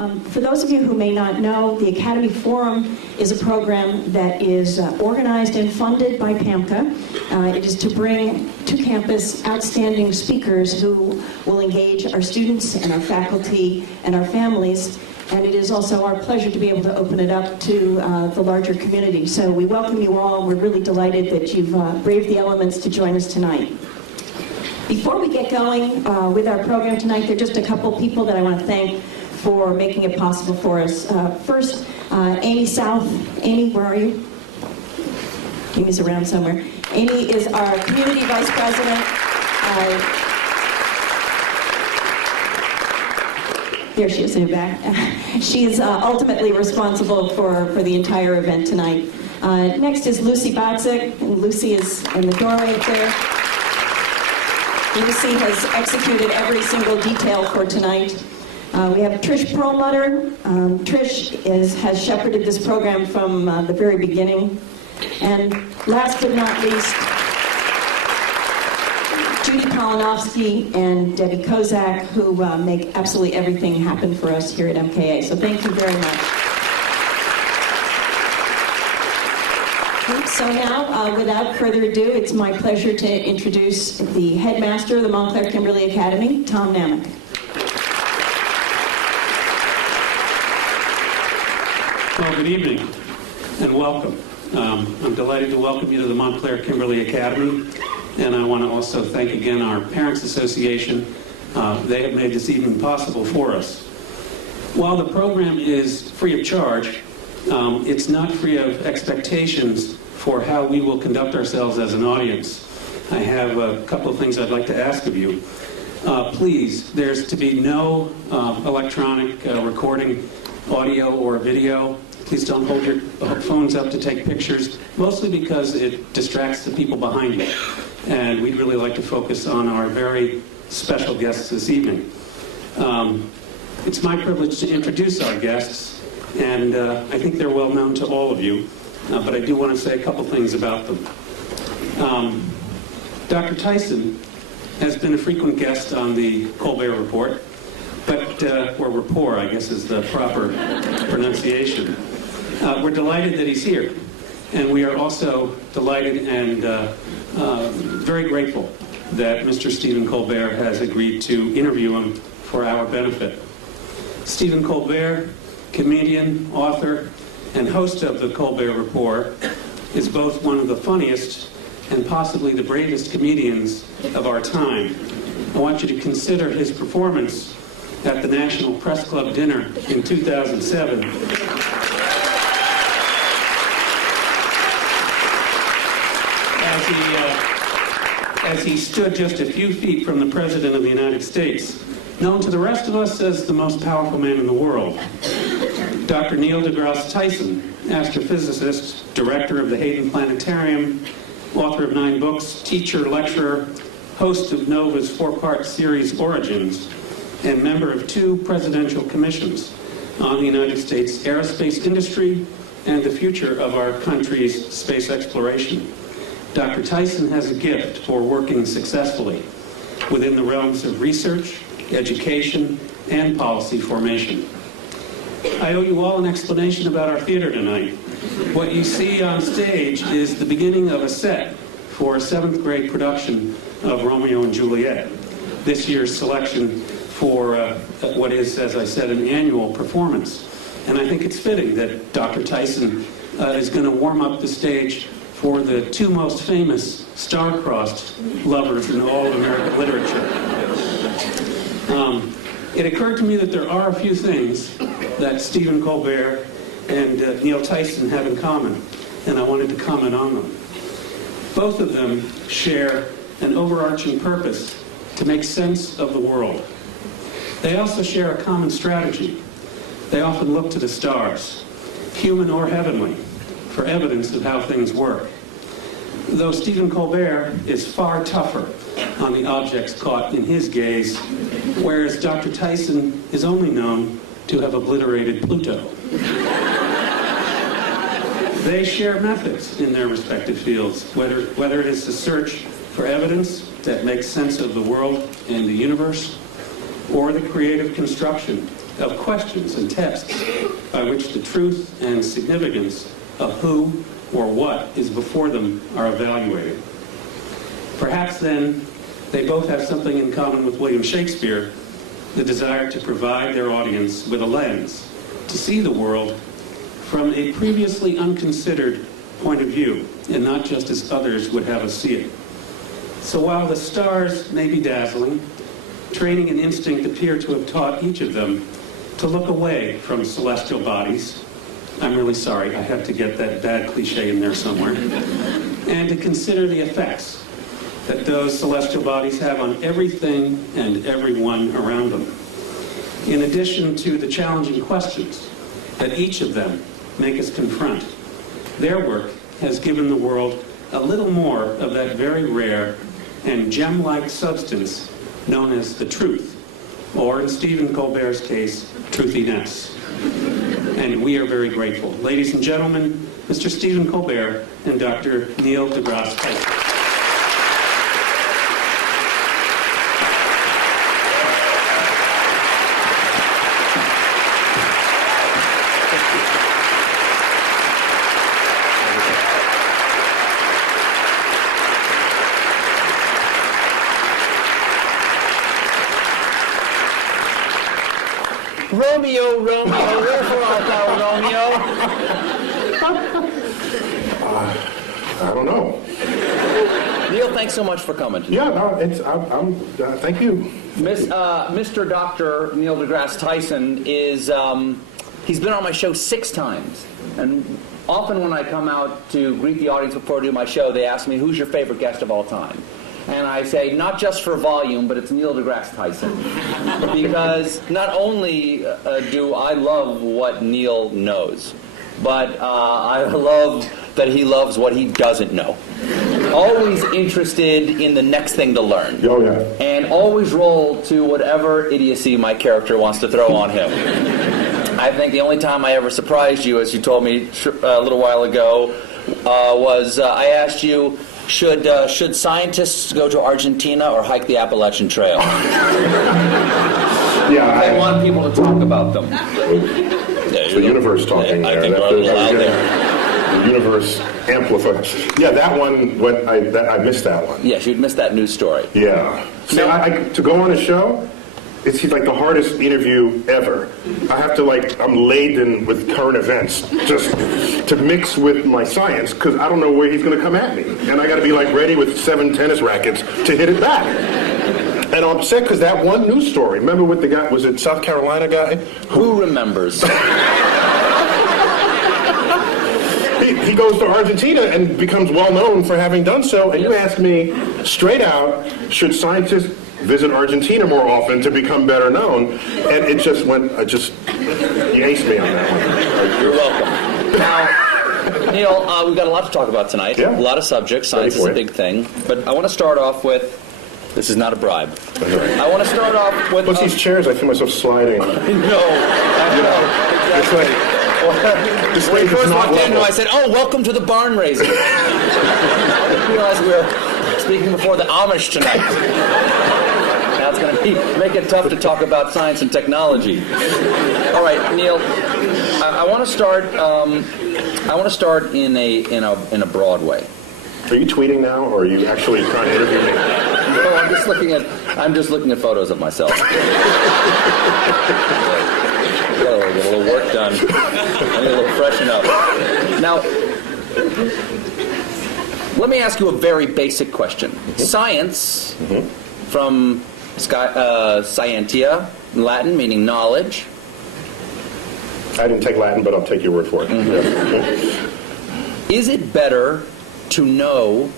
For those of you who may not know, the Academy Forum is a program that is organized and funded by PAMCA. It is to bring to campus outstanding speakers who will engage our students and our faculty and our families. And it is also our pleasure to be able to open it up to the larger community. So we welcome you all. We're really delighted that you've braved the elements to join us tonight. Before we get going with our program tonight, there are just a couple people that I want to thank for making it possible for us. First, Amy South. Amy, where are you? Amy's around somewhere. Amy is our community vice president. There she is in the back. She is ultimately responsible for the entire event tonight. Next is Lucy Botzik, and Lucy is in the doorway there. Lucy has executed every single detail for tonight. We have Trish Perlmutter. Trish has shepherded this program from the very beginning. And last but not least, Judy Polinovsky and Debbie Kozak, who make absolutely everything happen for us here at MKA. So thank you very much. So now, without further ado, it's my pleasure to introduce the headmaster of the Montclair Kimberley Academy, Tom Namick. Well, good evening and welcome. I'm delighted to welcome you to the Montclair Kimberley Academy, and I want to also thank again our Parents Association. They have made this evening possible for us. While the program is free of charge, it's not free of expectations for how we will conduct ourselves as an audience. I have a couple of things I'd like to ask of you. Please, there's to be no electronic recording, audio or video. Please don't hold your phones up to take pictures, mostly because it distracts the people behind you. And we'd really like to focus on our very special guests this evening. It's my privilege to introduce our guests, and I think they're well known to all of you, but I do want to say a couple things about them. Dr. Tyson has been a frequent guest on the Colbert Report, or rapport, I guess is the proper pronunciation. We're delighted that he's here, and we are also delighted and very grateful that Mr. Stephen Colbert has agreed to interview him for our benefit. Stephen Colbert, comedian, author, and host of the Colbert Report, is both one of the funniest and possibly the bravest comedians of our time. I want you to consider his performance at the National Press Club dinner in 2007. As he stood just a few feet from the President of the United States, known to the rest of us as the most powerful man in the world. Dr. Neil deGrasse Tyson, astrophysicist, director of the Hayden Planetarium, author of 9 books, teacher, lecturer, host of NOVA's 4-part series Origins, and member of 2 presidential commissions on the United States aerospace industry and the future of our country's space exploration. Dr. Tyson has a gift for working successfully within the realms of research, education, and policy formation. I owe you all an explanation about our theater tonight. What you see on stage is the beginning of a set for a 7th grade production of Romeo and Juliet. This year's selection for what is, as I said, an annual performance. And I think it's fitting that Dr. Tyson is going to warm up the stage for the 2 most famous star-crossed lovers in all of American literature. It occurred to me that there are a few things that Stephen Colbert and Neil Tyson have in common, and I wanted to comment on them. Both of them share an overarching purpose to make sense of the world. They also share a common strategy. They often look to the stars, human or heavenly, for evidence of how things work. Though Stephen Colbert is far tougher on the objects caught in his gaze, whereas Dr. Tyson is only known to have obliterated Pluto. They share methods in their respective fields, whether it is the search for evidence that makes sense of the world and the universe, or the creative construction of questions and tests by which the truth and significance of who or what is before them are evaluated. Perhaps then, they both have something in common with William Shakespeare, the desire to provide their audience with a lens to see the world from a previously unconsidered point of view, and not just as others would have us see it. So while the stars may be dazzling, training and instinct appear to have taught each of them to look away from celestial bodies. I'm really sorry, I have to get that bad cliche in there somewhere. And to consider the effects that those celestial bodies have on everything and everyone around them. In addition to the challenging questions that each of them make us confront, their work has given the world a little more of that very rare and gem-like substance known as the truth, or in Stephen Colbert's case, truthiness. And we are very grateful. Ladies and gentlemen, Mr. Stephen Colbert and Dr. Neil deGrasse Tyson. Romeo, Romeo, wherefore art thou, Romeo? I don't know. Neil, thanks so much for coming. Yeah, no, thank you. Mr. Dr. Neil deGrasse Tyson is, he's been on my show 6 times. And often when I come out to greet the audience before I do my show, they ask me, who's your favorite guest of all time? And I say, not just for volume, but it's Neil deGrasse Tyson. Because not only do I love what Neil knows, but I love that he loves what he doesn't know. Always interested in the next thing to learn. Oh, yeah. And always roll to whatever idiocy my character wants to throw on him. I think the only time I ever surprised you, as you told me a little while ago, was I asked you, should scientists go to Argentina or hike the Appalachian Trail? Yeah, I want people to talk about them. It's the universe talking I there. think we're a little out there. The universe amplifies. Yeah, that one, I missed that one. Yes, you'd missed that news story. Yeah. See, to go on a show, it's like the hardest interview ever. I have to I'm laden with current events just to mix with my science because I don't know where he's going to come at me. And I got to be ready with 7 tennis rackets to hit it back. And I'm upset because that one news story, remember with the guy, was it South Carolina guy? Who remembers? He goes to Argentina and becomes well known for having done so. And you asked me straight out, should scientists visit Argentina more often to become better known? And it just went, you aced me on that one. You're welcome. Now, Neil, we've got a lot to talk about tonight. Yeah. A lot of subjects. Science is a big thing. But I want to start off with, this is not a bribe. I want to start off with... What's these chairs? I feel myself sliding. No. Exactly. When you first walked in, I said, oh, welcome to the barn raising. I realized we were speaking before the Amish tonight. Now it's going to make it tough to talk about science and technology. All right, Neil, I want to start. I want to start in a broad way. Are you tweeting now, or are you actually trying to interview me? No, I'm just looking at photos of myself. Get a little work done. I need a little freshen up. Now, let me ask you a very basic question. Science, from scientia, Latin, meaning knowledge. I didn't take Latin, but I'll take your word for it. Is it better to know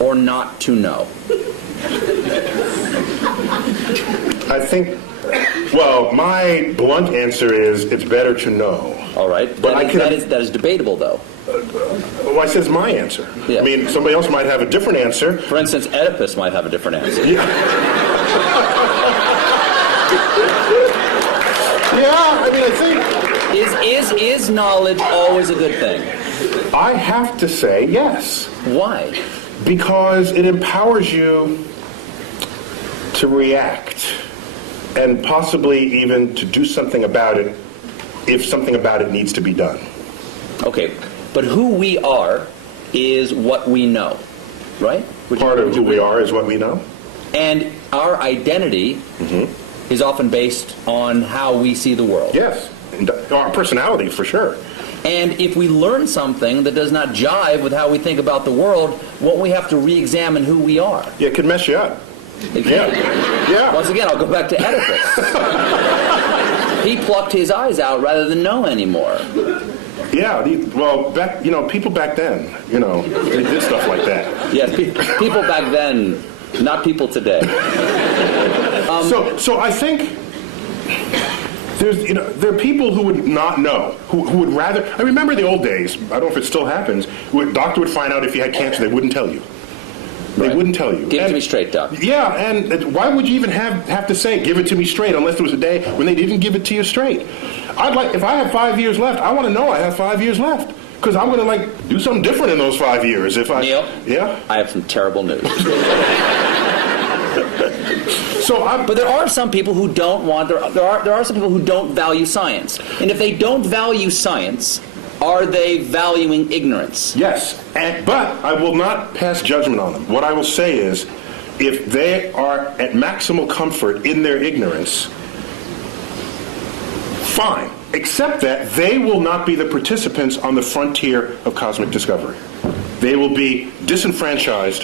or not to know? I think, well, my blunt answer is it's better to know. All right. But that is debatable, though. Well, I said it's my answer. Yeah. I mean, somebody else might have a different answer. For instance, Oedipus might have a different answer. Yeah. Yeah, I mean, I think... Is knowledge always a good thing? I have to say yes. Why? Because it empowers you to react and possibly even to do something about it if something about it needs to be done. Okay, but who we are is what we know, right? Part of who we are is what we know. And our identity is often based on how we see the world. Yes, and our personality for sure. And if we learn something that does not jive with how we think about the world, won't we have to re-examine who we are? Yeah, it could mess you up. It can. Yeah. Once again, I'll go back to Oedipus. He plucked his eyes out rather than know anymore. Yeah, well, back, people back then, they did stuff like that. Yes, people back then, not people today. So I think there are people who would not know, who would rather. I remember the old days. I don't know if it still happens. A doctor would find out if you had cancer, they wouldn't tell you. They wouldn't tell you. Give it to me straight, Doc. Yeah, and why would you even have to say, give it to me straight, unless there was a day when they didn't give it to you straight? If I have 5 years left, I want to know I have 5 years left. Because I'm going to, do something different in those 5 years. Neil? Yeah? I have some terrible news. But there are some people who don't want, there are some people who don't value science. And if they don't value science, are they valuing ignorance? Yes, but I will not pass judgment on them. What I will say is, if they are at maximal comfort in their ignorance, fine. Except that they will not be the participants on the frontier of cosmic discovery. They will be disenfranchised.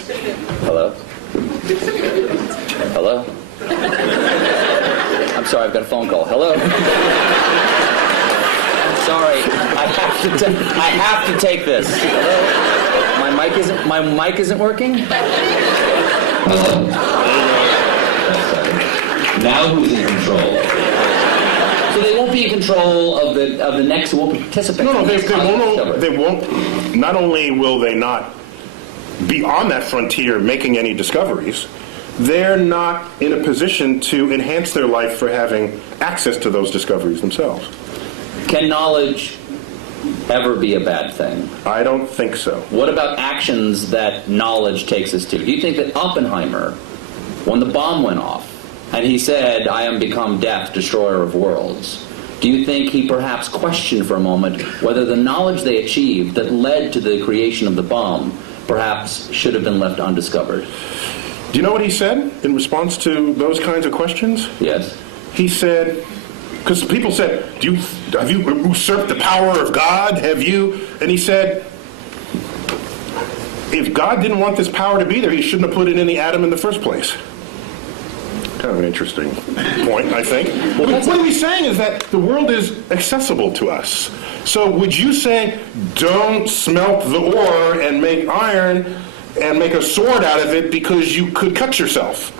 Hello? Hello? I'm sorry, I've got a phone call. Hello? Sorry, I have to take this. Hello? My mic isn't working? Hello? Now who's in control? So they won't be in control of the next, won't participate. No, they won't. Not only will they not be on that frontier making any discoveries, they're not in a position to enhance their life for having access to those discoveries themselves. Can knowledge ever be a bad thing? I don't think so. What about actions that knowledge takes us to? Do you think that Oppenheimer, when the bomb went off, and he said, "I am become death, destroyer of worlds," do you think he perhaps questioned for a moment whether the knowledge they achieved that led to the creation of the bomb perhaps should have been left undiscovered? Do you know what he said in response to those kinds of questions? Yes. He said, because people said, have you usurped the power of God? Have you? And he said, if God didn't want this power to be there, he shouldn't have put it in the atom in the first place. Kind of an interesting point, I think. What he's saying is that the world is accessible to us. So would you say, don't smelt the ore and make iron and make a sword out of it because you could cut yourself?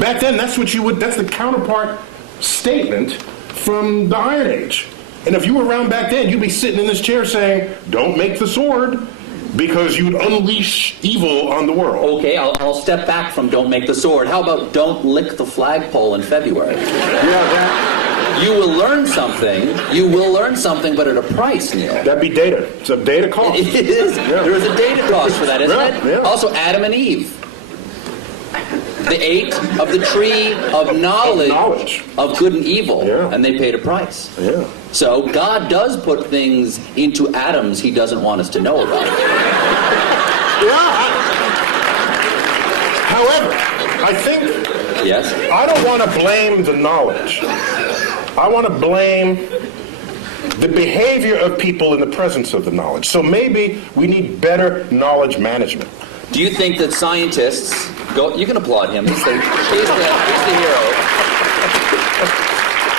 Back then, that's the counterpart statement from the Iron Age. And if you were around back then, you'd be sitting in this chair saying, don't make the sword, because you'd unleash evil on the world. Okay, I'll step back from don't make the sword. How about don't lick the flagpole in February? Yeah, You will learn something. You will learn something, but at a price, Neil. that'd be data. It's a data cost. It is. Yeah. There is a data cost for that, isn't it? Yeah. Also, Adam and Eve. They ate of the tree of knowledge of good and evil, and they paid a price. Yeah. So God does put things into atoms he doesn't want us to know about. However, I think Yes? I don't want to blame the knowledge. I want to blame the behavior of people in the presence of the knowledge. So maybe we need better knowledge management. Do you think that scientists go? You can applaud him. He's the hero.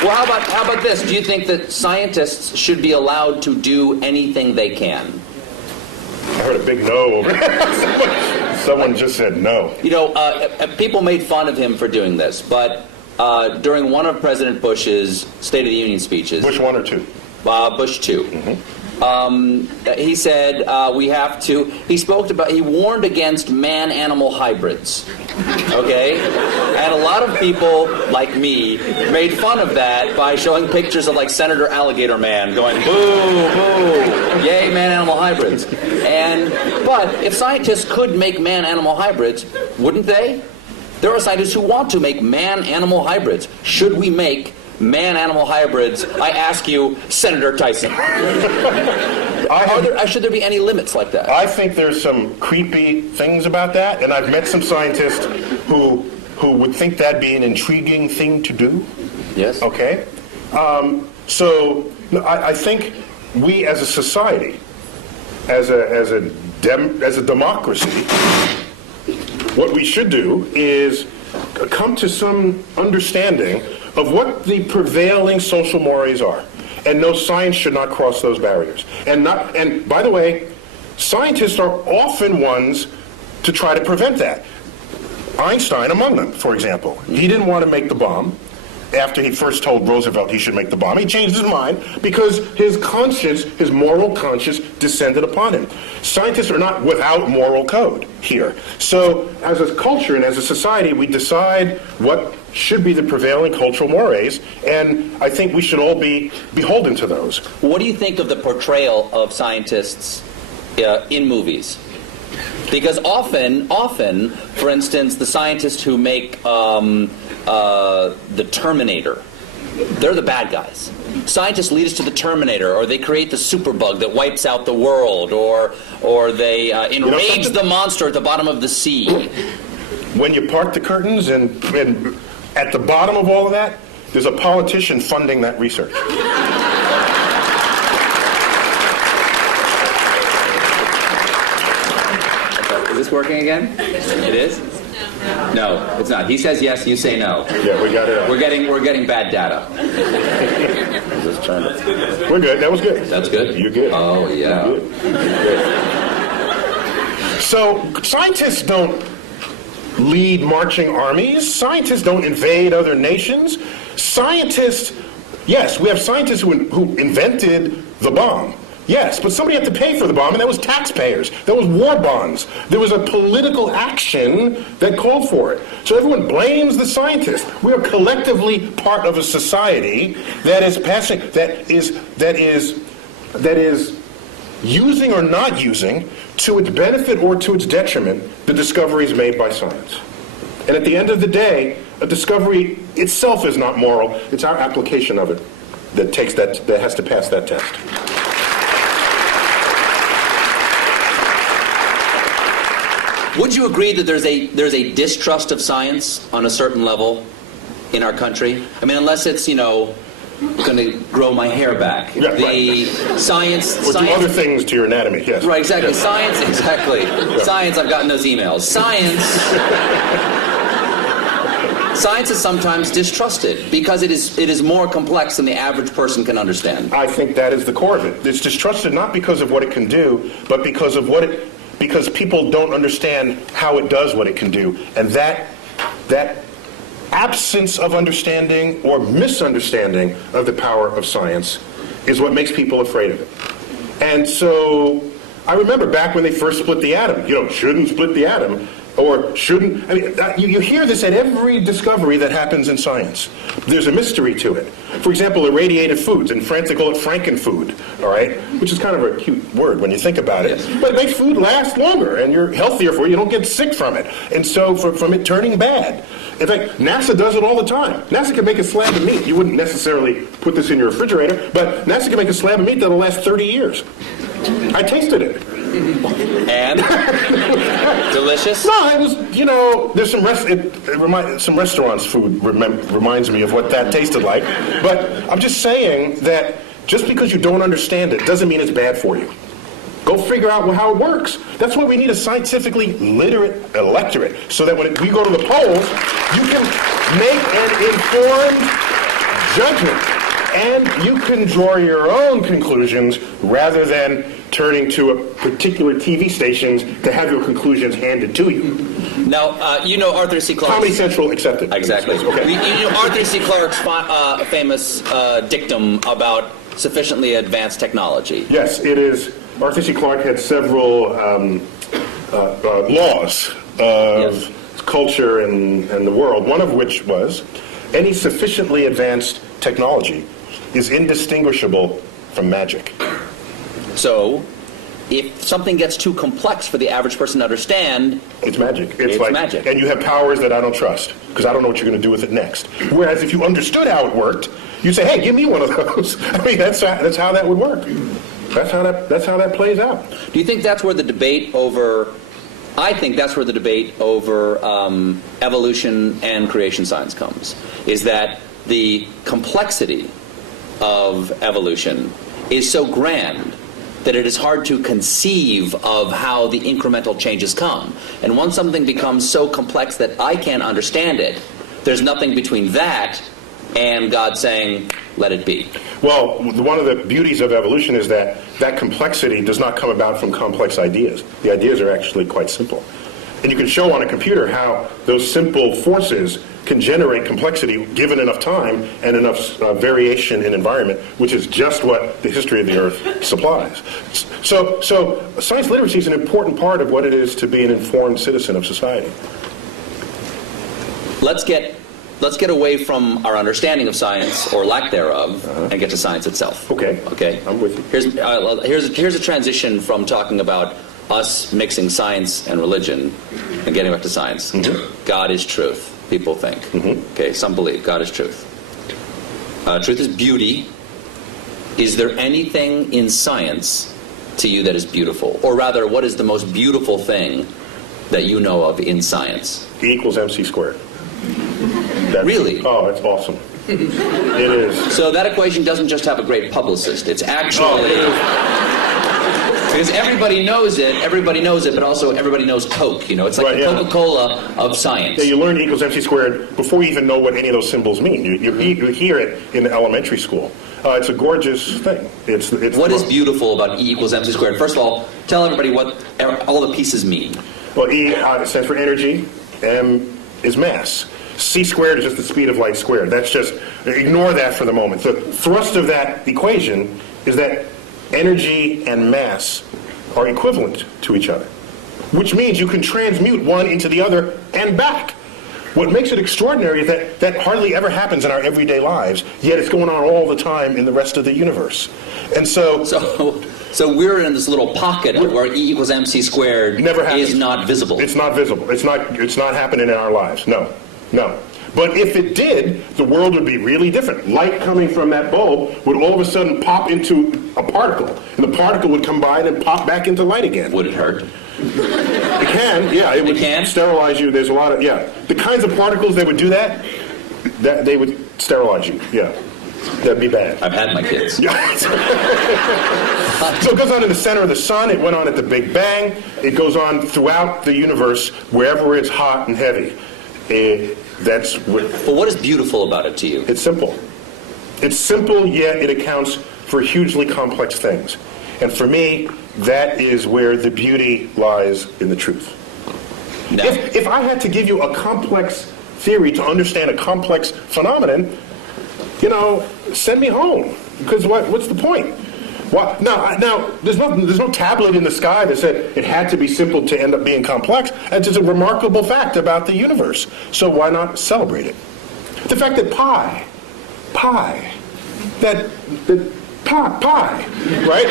Well, how about this? Do you think that scientists should be allowed to do anything they can? I heard a big no over there. Someone just said no. You know, people made fun of him for doing this, but during one of President Bush's State of the Union speeches... Bush 1 or 2? Bush 2. Mm-hmm. He said he warned against man-animal hybrids. Okay? And a lot of people, like me, made fun of that by showing pictures of, like, Senator Alligator Man going, boo, boo, yay, man-animal hybrids. But if scientists could make man-animal hybrids, wouldn't they? There are scientists who want to make man-animal hybrids. Should we make man-animal hybrids? I ask you, Senator Tyson. Should there be any limits like that? I think there's some creepy things about that, and I've met some scientists who would think that'd be an intriguing thing to do. Yes. Okay? So I think we as a society, as a democracy, what we should do is come to some understanding of what the prevailing social mores are. And no, science should not cross those barriers. And by the way, scientists are often ones to try to prevent that. Einstein among them, for example. He didn't want to make the bomb. After he first told Roosevelt he should make the bomb, he changed his mind because his conscience, his moral conscience, descended upon him. Scientists are not without moral code here. So as a culture and as a society, we decide what should be the prevailing cultural mores, and I think we should all be beholden to those. What do you think of the portrayal of scientists in movies? Because often, for instance, the scientists who make the Terminator, they're the bad guys. Scientists lead us to the Terminator, or they create the superbug that wipes out the world, or they enrage the monster at the bottom of the sea. When you part the curtains and at the bottom of all of that, there's a politician funding that research. Is this working again? It is? No, it's not. He says yes, you say no. Yeah, we got it. We're getting bad data. We're good. That was good. That's good? You're good. Oh, yeah. You're good. So scientists don't lead marching armies. Scientists don't invade other nations. Scientists, yes, we have scientists who invented the bomb. Yes, but somebody had to pay for the bomb, and that was taxpayers. That was war bonds. There was a political action that called for it. So everyone blames the scientists. We are collectively part of a society that is using or not using, to its benefit or to its detriment, the discoveries made by science. And at the end of the day, a discovery itself is not moral. It's our application of it that has to pass that test. Would you agree that there's a distrust of science on a certain level in our country? I mean, unless it's, going to grow my hair back. Yeah, the right. Science... Or do other things to your anatomy, yes. Right, exactly. Yes. Science, exactly. Yeah. Science, I've gotten those emails. Science is sometimes distrusted because it is more complex than the average person can understand. I think that is the core of it. It's distrusted not because of what it can do, but because people don't understand how it does what it can do. And that absence of understanding or misunderstanding of the power of science is what makes people afraid of it. And so I remember back when they first split the atom, shouldn't split the atom, or shouldn't, you hear this at every discovery that happens in science. There's a mystery to it. For example, irradiated foods. In France, they call it frankenfood, all right? Which is kind of a cute word when you think about it. Yes. But it makes food last longer, and you're healthier for it. You don't get sick from it. And so from it turning bad. In fact, NASA does it all the time. NASA can make a slab of meat. You wouldn't necessarily put this in your refrigerator, but NASA can make a slab of meat that'll last 30 years. I tasted it. And? Delicious? No, it was, there's some some restaurants' food reminds me of what that tasted like. But I'm just saying that just because you don't understand it doesn't mean it's bad for you. Go figure out how it works. That's why we need a scientifically literate electorate, so that when we go to the polls, you can make an informed judgment. And you can draw your own conclusions rather than turning to a particular TV stations to have your conclusions handed to you. Now, Arthur C. Clarke. Comedy Central accepted. Exactly. Okay. Arthur C. Clarke's famous dictum about sufficiently advanced technology. Yes, it is. Arthur C. Clarke had several laws of culture and the world, one of which was any sufficiently advanced technology is indistinguishable from magic. So, if something gets too complex for the average person to understand, It's magic. It's like magic. And you have powers that I don't trust because I don't know what you're going to do with it next. Whereas if you understood how it worked, you'd say, "Hey, give me one of those." I mean, that's how that would work. That's how that plays out. do you think that's where the debate over? I think that's where the debate over evolution and creation science comes. Is that the complexity of evolution is so grand that it is hard to conceive of how the incremental changes come. And once something becomes so complex that I can't understand it, there's nothing between that and God saying, let it be. Well, one of the beauties of evolution is that complexity does not come about from complex ideas. The ideas are actually quite simple. And you can show on a computer how those simple forces can generate complexity given enough time and enough variation in environment, which is just what the history of the Earth supplies. So science literacy is an important part of what it is to be an informed citizen of society. Let's get away from our understanding of science, or lack thereof, and get to science itself. Okay. Okay. I'm with you. Here's a transition from talking about us mixing science and religion and getting back to science. Mm-hmm. God is truth, people think. Mm-hmm. Okay, some believe God is truth. Truth is beauty. Is there anything in science to you that is beautiful? Or rather, what is the most beautiful thing that you know of in science? E equals MC squared. Really? Oh, that's awesome. It is. So that equation doesn't just have a great publicist. It's actually... Because everybody knows it, but also everybody knows Coke. You know, it's like Right, the yeah. Coca-Cola of science. Yeah, you learn E equals MC squared before you even know what any of those symbols mean. You hear it in elementary school. It's a gorgeous thing. It's What is beautiful about E equals MC squared? First of all, tell everybody what all the pieces mean. Well, E stands for energy. M is mass. C squared is just the speed of light squared. That's just, ignore that for the moment. The thrust of that equation is that energy and mass are equivalent to each other, which means you can transmute one into the other and back. What makes it extraordinary is that hardly ever happens in our everyday lives, yet it's going on all the time in the rest of the universe. And so we're in this little pocket where E equals MC squared never happens. is not visible. It's not visible. It's not happening in our lives. No. But if it did, the world would be really different. Light coming from that bulb would all of a sudden pop into a particle, and the particle would combine and pop back into light again. Would it hurt? It can, yeah. It would sterilize you. There's a lot of, yeah. The kinds of particles that would do that they would sterilize you, yeah. That'd be bad. I've had my kids. Yeah. So it goes on in the center of the sun. It went on at the Big Bang. It goes on throughout the universe, wherever it's hot and heavy. That's what. But what is beautiful about it to you? It's simple. It's simple, yet it accounts for hugely complex things. And for me, that is where the beauty lies in the truth. No. If I had to give you a complex theory to understand a complex phenomenon, send me home. Because what's the point? Now, there's no tablet in the sky that said it had to be simple to end up being complex. It's just a remarkable fact about the universe. So why not celebrate it? The fact that pi, right?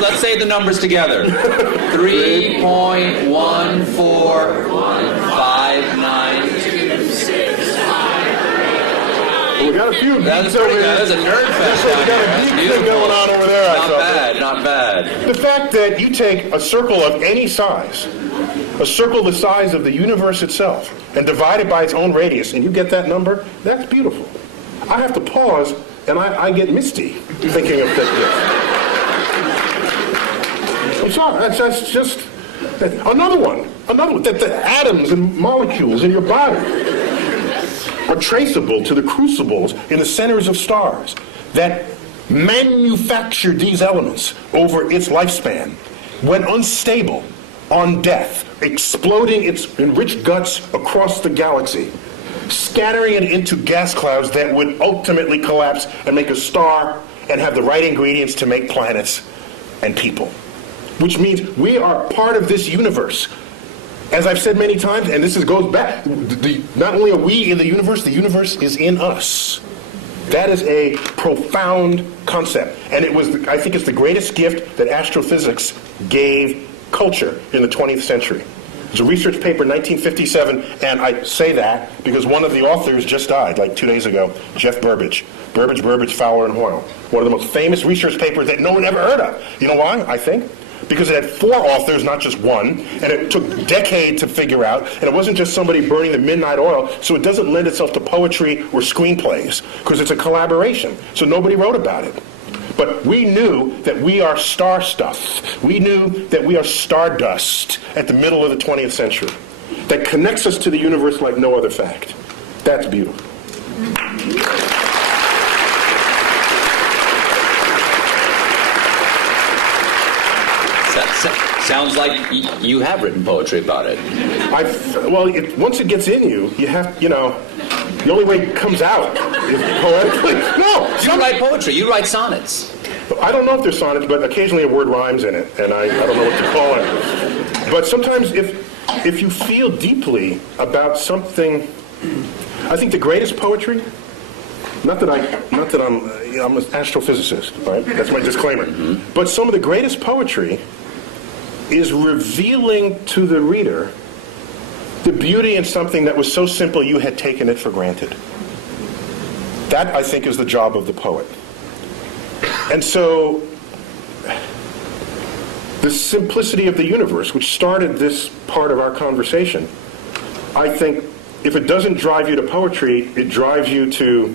Let's say the numbers together. 3.1415926. We got a few. That's pretty good. There's a nerd fest We down got here. a geek thing going on over there. Not bad. The fact that you take a circle of any size, a circle the size of the universe itself, and divide it by its own radius, and you get that number, that's beautiful. I have to pause, and I get misty thinking of this. I'm sorry, that's just another one, that the atoms and molecules in your body are traceable to the crucibles in the centers of stars that manufactured these elements over its lifespan, when unstable, on death, exploding its enriched guts across the galaxy, scattering it into gas clouds that would ultimately collapse and make a star and have the right ingredients to make planets and people. Which means we are part of this universe. As I've said many times, and this goes back, not only are we in the universe is in us. That is a profound concept. And it was, I think it's the greatest gift that astrophysics gave culture in the 20th century. There's a research paper in 1957, and I say that because one of the authors just died, like 2 days ago, Jeff Burbidge. Burbidge, Fowler, and Hoyle. One of the most famous research papers that no one ever heard of. You know why, I think? Because it had 4 authors, not just one, and it took a decade to figure out, and it wasn't just somebody burning the midnight oil, so it doesn't lend itself to poetry or screenplays, because it's a collaboration, so nobody wrote about it. But we knew that we are star stuff. We knew that we are stardust at the middle of the 20th century that connects us to the universe like no other fact. That's beautiful. Sounds like you have written poetry about it. Once it gets in you, you have, the only way it comes out is poetically. No! You write poetry. You write sonnets. I don't know if they're sonnets, but occasionally a word rhymes in it, and I don't know what to call it. But sometimes if you feel deeply about something, I think the greatest poetry, not that I'm an astrophysicist, right? That's my disclaimer. Mm-hmm. But some of the greatest poetry is revealing to the reader the beauty in something that was so simple you had taken it for granted. That, I think, is the job of the poet. And so, the simplicity of the universe, which started this part of our conversation, I think, if it doesn't drive you to poetry, it drives you to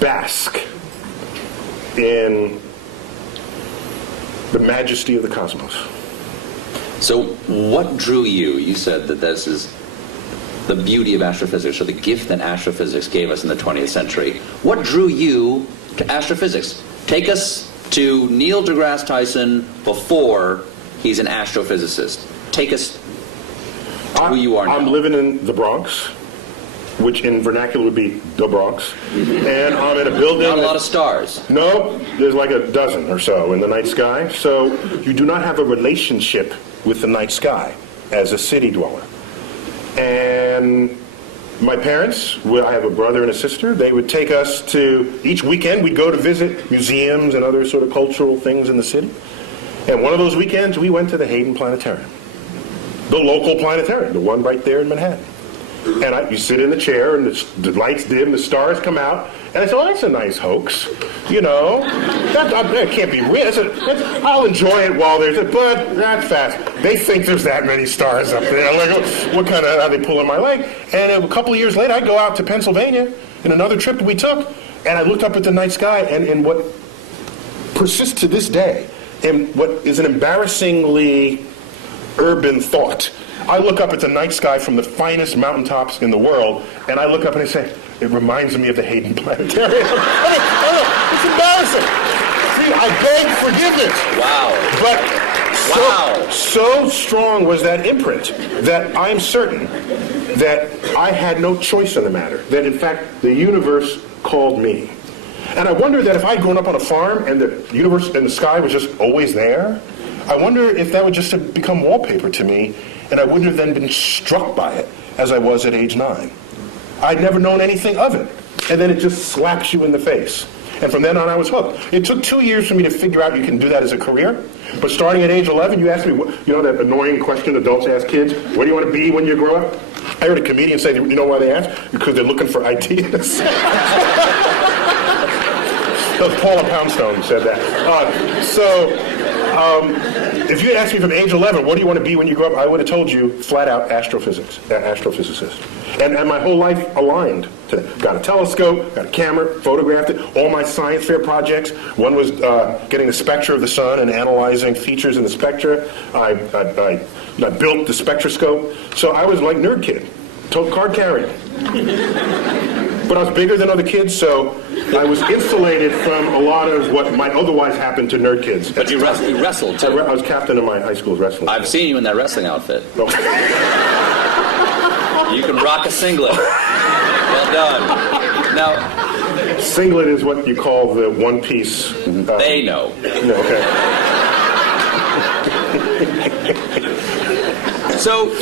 bask in the majesty of the cosmos. So what drew you? You said that this is the beauty of astrophysics, or the gift that astrophysics gave us in the 20th century. What drew you to astrophysics? Take us to Neil deGrasse Tyson before he's an astrophysicist. Take us to who you are now. I'm living in the Bronx, which in vernacular would be the Bronx. And I'm in a building... Not a lot of stars. No, there's like a dozen or so in the night sky. So you do not have a relationship with the night sky as a city dweller. And my parents, I have a brother and a sister, they would take us to, each weekend we'd go to visit museums and other sort of cultural things in the city. And one of those weekends we went to the Hayden Planetarium, the local planetarium, the one right there in Manhattan. And you sit in the chair, and the lights dim, the stars come out, and I said, "Oh, that's a nice hoax, that can't be real. I'll enjoy it while there's it, but that's fast. They think there's that many stars up there. Like, what kind of, are they pulling my leg?" And a couple of years later, I go out to Pennsylvania in another trip that we took, and I looked up at the night sky, and what persists to this day, and what is an embarrassingly urban thought, I look up at the night sky from the finest mountaintops in the world, and I look up and I say, it reminds me of the Hayden Planetarium. It's embarrassing. See, I beg forgiveness. Wow. But so strong was that imprint that I'm certain that I had no choice in the matter, that in fact the universe called me. And I wonder that if I'd grown up on a farm and the universe and the sky was just always there, I wonder if that would just have become wallpaper to me, and I wouldn't have then been struck by it as I was at age 9. I'd never known anything of it. And then it just slaps you in the face. And from then on, I was hooked. It took 2 years for me to figure out you can do that as a career. But starting at age 11, you asked me, that annoying question adults ask kids, what do you want to be when you grow up? I heard a comedian say, you know why they ask? Because they're looking for ideas. Paula Poundstone said that. If you had asked me from age 11, what do you want to be when you grow up, I would have told you flat out astrophysicist. And my whole life aligned to that. Got a telescope, got a camera, photographed it. All my science fair projects, one was getting the spectra of the sun and analyzing features in the spectra. I built the spectroscope. So I was like nerd kid, card carrying. But I was bigger than other kids, so I was insulated from a lot of what might otherwise happen to nerd kids. But you wrestled, too. I was captain of my high school's wrestling. I've seen you in that wrestling outfit. Oh. You can rock a singlet. Well done. Now, singlet is what you call the one-piece... they know. No, okay. So...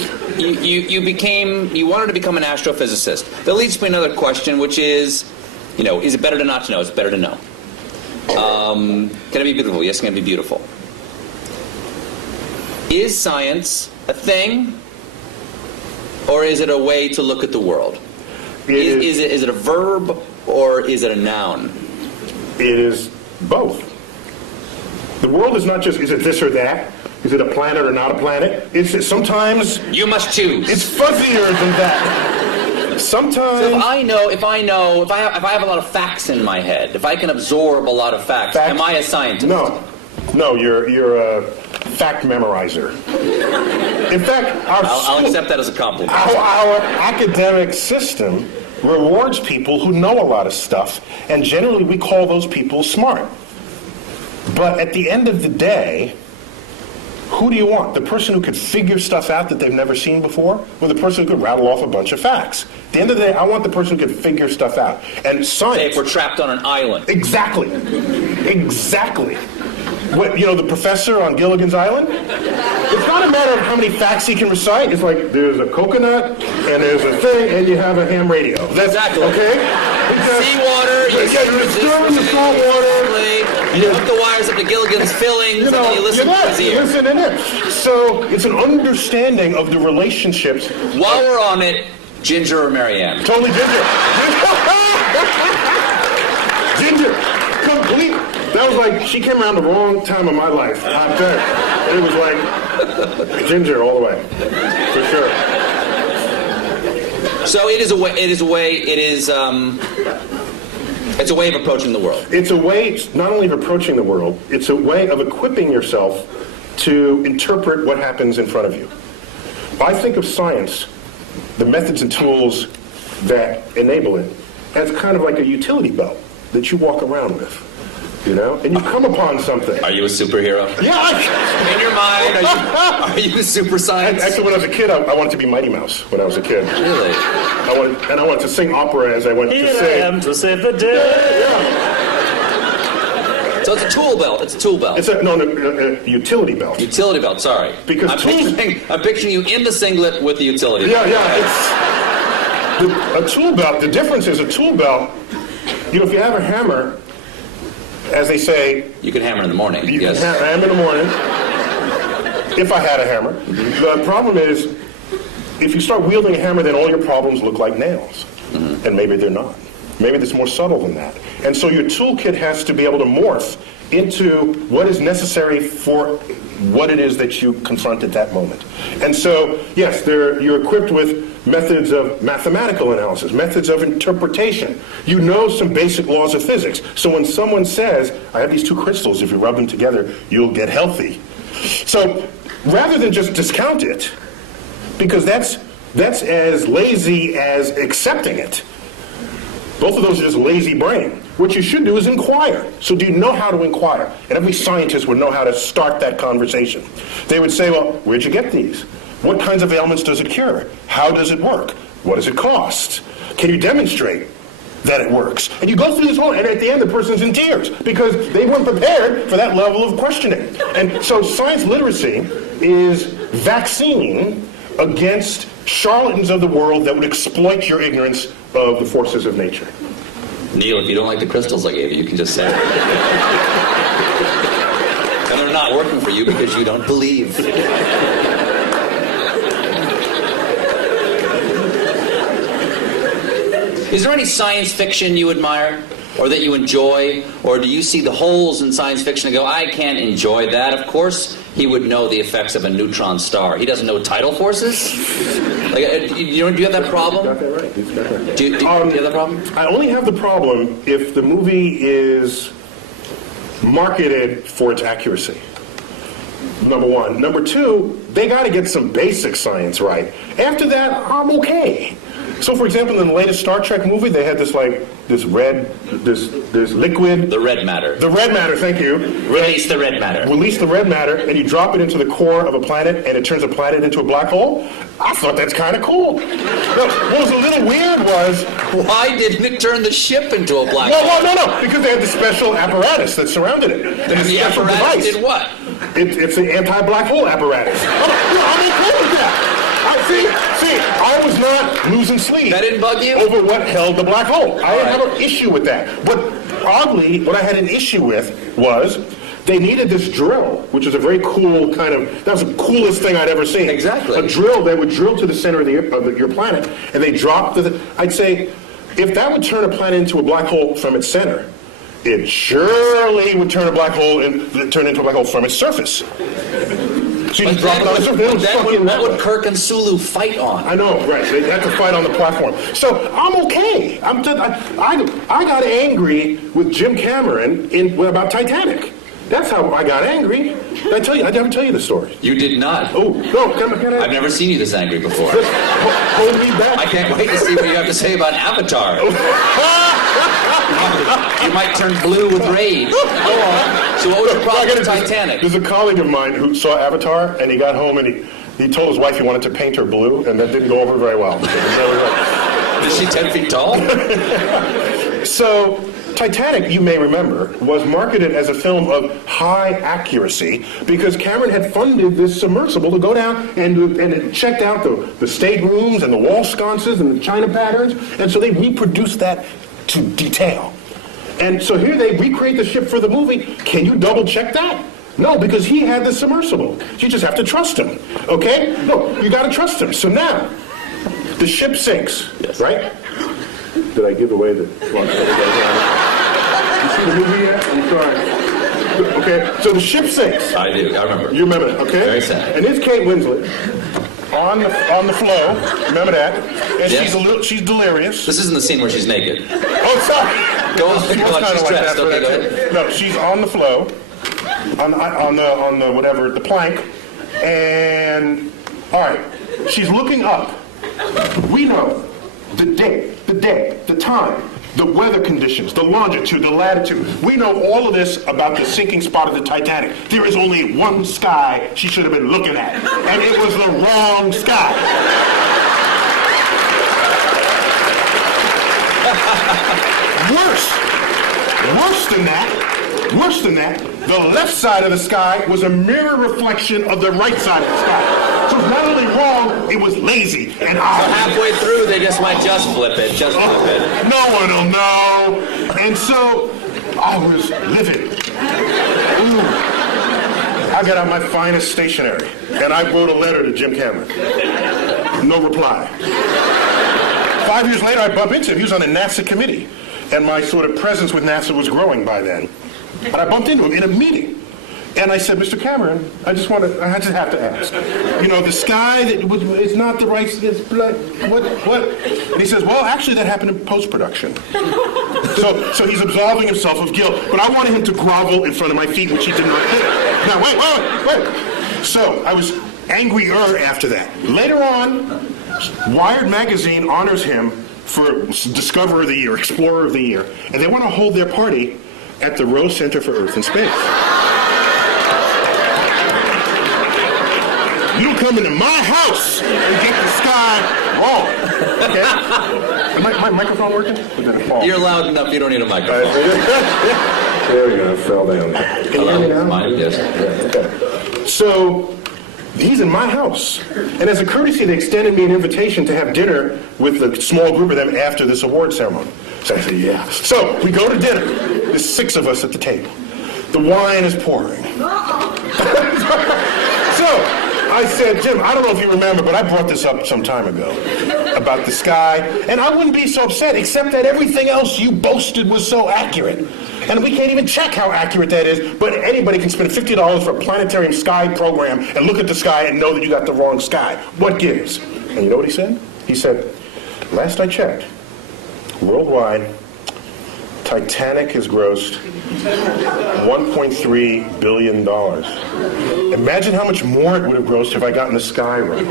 You wanted to become an astrophysicist. That leads to another question, which is, is it better to not to know? It's better to know. Can it be beautiful? Yes, can it be beautiful? Is science a thing, or is it a way to look at the world? Is it a verb, or is it a noun? It is both. The world is not just, is it this or that? Is it a planet or not a planet? It's sometimes... You must choose. It's fuzzier than that. Sometimes... So if I have a lot of facts in my head, if I can absorb a lot of facts, am I a scientist? No, you're a fact memorizer. In fact, I'll accept that as a compliment. Our academic system rewards people who know a lot of stuff, and generally we call those people smart. But at the end of the day, who do you want? The person who could figure stuff out that they've never seen before, or the person who could rattle off a bunch of facts? At the end of the day, I want the person who could figure stuff out. And science... Say if we're trapped on an island. Exactly. What, the professor on Gilligan's Island? It's not a matter of how many facts he can recite. It's like, there's a coconut, and there's a thing, and you have a ham radio. That's, exactly. Okay? Seawater, you stir in the salt water. You hook the wires up to Gilligan's fillings, and then you listen to his ear. Listen in it. So, it's an understanding of the relationships. While we're on it, Ginger or Marianne? Totally Ginger. Ginger. Complete. That was like, she came around the wrong time of my life. I'm dead. And it was like, Ginger all the way. For sure. So it's a way of approaching the world. It's a way, not only of approaching the world, it's a way of equipping yourself to interpret what happens in front of you. I think of science, the methods and tools that enable it, as kind of like a utility belt that you walk around with. And you come upon something. Are you a superhero? Yeah. In your mind, are you a super science? Actually, when I was a kid, I wanted to be Mighty Mouse when I was a kid. Really? I wanted to sing opera as I went to sing. Here I am to save the day. Yeah. So it's a tool belt. It's a tool belt. It's a utility belt. Utility belt, sorry. Because I'm picturing you in the singlet with the utility belt. Yeah, it's... a tool belt, the difference is a tool belt, if you have a hammer... As they say... You can hammer in the morning. You can hammer in the morning. If I had a hammer. The problem is, if you start wielding a hammer, then all your problems look like nails. And maybe they're not. Maybe it's more subtle than that. And so your toolkit has to be able to morph into what is necessary for what it is that you confront at that moment. And so, yes, you're equipped with methods of mathematical analysis, methods of interpretation. You know some basic laws of physics. So when someone says, I have these two crystals, if you rub them together, you'll get healthy. So rather than just discount it, because that's as lazy as accepting it. Both of those are just lazy brain. What you should do is inquire. So do you know how to inquire? And every scientist would know how to start that conversation. They would say, well, where'd you get these? What kinds of ailments does it cure? How does it work? What does it cost? Can you demonstrate that it works? And you go through this whole, and at the end the person's in tears because they weren't prepared for that level of questioning. And so science literacy is vaccine against charlatans of the world that would exploit your ignorance of the forces of nature. Neil, if you don't like the crystals I gave you, you can just say it. And they're not working for you because you don't believe. Is there any science fiction you admire or that you enjoy? Or do you see the holes in science fiction and go, I can't enjoy that? Of course he would know the effects of a neutron star. He doesn't know tidal forces? Do you have that problem? He's got that right. He's got that right. Do you have that problem? I only have the problem if the movie is marketed for its accuracy. Number one. Number two, they got to get some basic science right. After that, I'm okay. So, for example, in the latest Star Trek movie, they had this liquid. The red matter. The red matter, thank you. Release the red matter. Release the red matter, and you drop it into the core of a planet, and it turns a planet into a black hole. I thought that's kind of cool. What was a little weird was... Why didn't it turn the ship into a black hole? Well, no, because they had the special apparatus that surrounded it. And the apparatus did what? It's an anti-black hole apparatus. I'm okay with that. I was not losing sleep. That didn't bug you? Over what held the black hole. I didn't have an issue with that. But oddly, what I had an issue with was they needed this drill, which is a very cool kind of, that was the coolest thing I'd ever seen. Exactly. A drill, they would drill to the center of your planet, and they dropped I'd say, if that would turn a planet into a black hole from its center, it surely would turn a black hole turn into a black hole from its surface. So you just drop it on the surface. That would Kirk and Sulu fight on. I know, right? They had to fight on the platform. So I'm okay. I got angry with Jim Cameron about Titanic. That's how I got angry. Did I tell you? I didn't tell you the story. You did not. Oh, no, can I? I've never seen you this angry before. Just hold me back. I can't wait to see what you have to say about Avatar. You might turn blue with rage. Go on. So what was your problem with Titanic? There's a colleague of mine who saw Avatar, and he got home and he told his wife he wanted to paint her blue, and that didn't go over very well. Is she 10 feet tall? So, Titanic, you may remember, was marketed as a film of high accuracy because Cameron had funded this submersible to go down and it checked out the staterooms and the wall sconces and the china patterns, and so they reproduced that to detail. And so here they recreate the ship for the movie. Can you double check that? No, because he had the submersible. You just have to trust him, okay? No, you got to trust him. So now, the ship sinks, right? Did I give away the... You see the movie yet? I'm sorry. Okay, so the ship sinks. I do, I remember. You remember that, okay? Very sad. And it's Kate Winslet on the flow. Remember that? And Yes. she's delirious. This isn't the scene where she's naked. Oh, sorry. Go on, She's go on, kinda she's like dressed. that for Okay, that go too. ahead. No, she's on the flow, on the whatever, the plank, and all right, she's looking up. We know the date, the time, the weather conditions, the longitude, the latitude. We know all of this about the sinking spot of the Titanic. There is only one sky she should have been looking at, and it was the wrong sky. Worse than that, the left side of the sky was a mirror reflection of the right side of the sky. So it's not only wrong, it was lazy and So odd. halfway through, they just might just flip it, No one will know. And so I was livid. Ooh. I got out my finest stationery and I wrote a letter to Jim Cameron. No reply. 5 years later, I bumped into him. He was on the NASA committee. And my sort of presence with NASA was growing by then. And I bumped into him in a meeting. And I said, Mr. Cameron, I just have to ask. You know, the sky it's not the right, it's black, what? And he says, well, actually that happened in post-production. So he's absolving himself of guilt. But I wanted him to grovel in front of my feet, which he did not do. Now, wait. So I was angrier after that. Later on, Wired magazine honors him for Discoverer of the Year, Explorer of the Year, and they want to hold their party at the Rose Center for Earth and Space. You come into my house and get the sky wrong, okay? My microphone working? Or did it fall? You're loud enough, you don't need a microphone. There we go, it fell down. Can you hear me now? Mine, yes. Okay. So, he's in my house. And as a courtesy, they extended me an invitation to have dinner with a small group of them after this award ceremony. So I said, yeah. So we go to dinner. There's 6 of us at the table. The wine is pouring. So I said, Jim, I don't know if you remember, but I brought this up some time ago about the sky. And I wouldn't be so upset, except that everything else you boasted was so accurate. And we can't even check how accurate that is, but anybody can spend $50 for a planetarium sky program and look at the sky and know that you got the wrong sky. What gives? And you know what he said? He said, last I checked, worldwide, Titanic has grossed $1.3 billion. Imagine how much more it would have grossed if I gotten the sky right.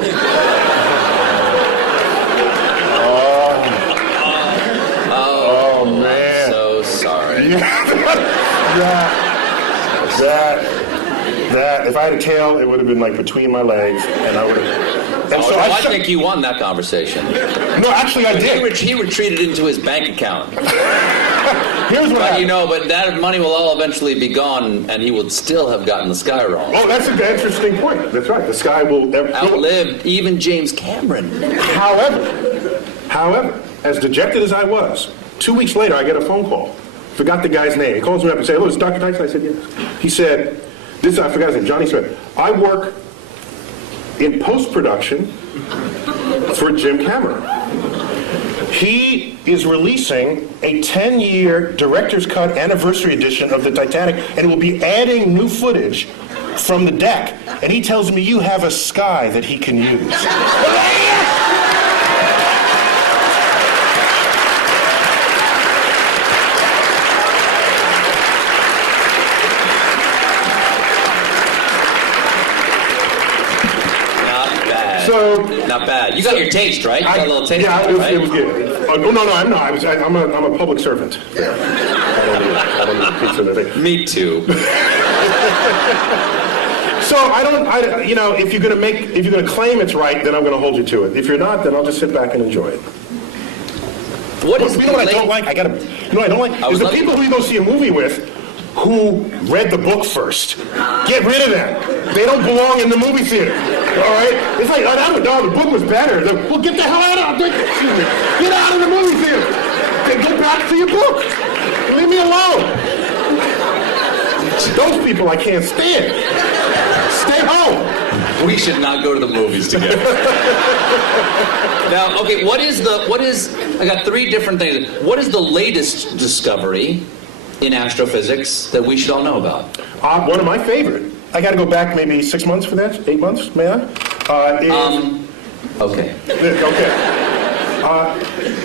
Oh, man. So sorry. That, if I had a tail, it would have been like between my legs, and I would have... And I think you won that conversation. No, actually I did. He retreated into his bank account. Here's what But happened. but that money will all eventually be gone, and he would still have gotten the sky wrong. Oh, that's an interesting point. That's right. The sky will Outlived even James Cameron. However, as dejected as I was, 2 weeks later I get a phone call. Forgot the guy's name. He calls me up and says, "Hello, is Dr. Tyson?" I said, "Yes." He said, I forgot his name, Johnny Smith. "I work in post-production for Jim Cameron. He is releasing a 10-year director's cut anniversary edition of the Titanic, and it will be adding new footage from the deck. And he tells me you have a sky that he can use." Not bad. You got your taste, right? You got a little taste. Yeah, right? it was good. No, I'm not. I'm a public servant. Yeah. I don't need pizza today. Me too. So if you're gonna claim it's right, then I'm gonna hold you to it. If you're not, then I'll just sit back and enjoy it. What is You know what I don't like? I don't like is the people who you go see a movie with who read the book first. Get rid of them. They don't belong in the movie theater. All right? It's like, the book was better. Well, get the hell out of Get out of the movie theater. Then go back to your book. Leave me alone. Those people I can't stand. Stay home. We should not go to the movies together. Now, okay, I got three different things. What is the latest discovery in astrophysics that we should all know about? One of my favorite. I got to go back maybe 6 months for that. 8 months, may I? Okay. Okay.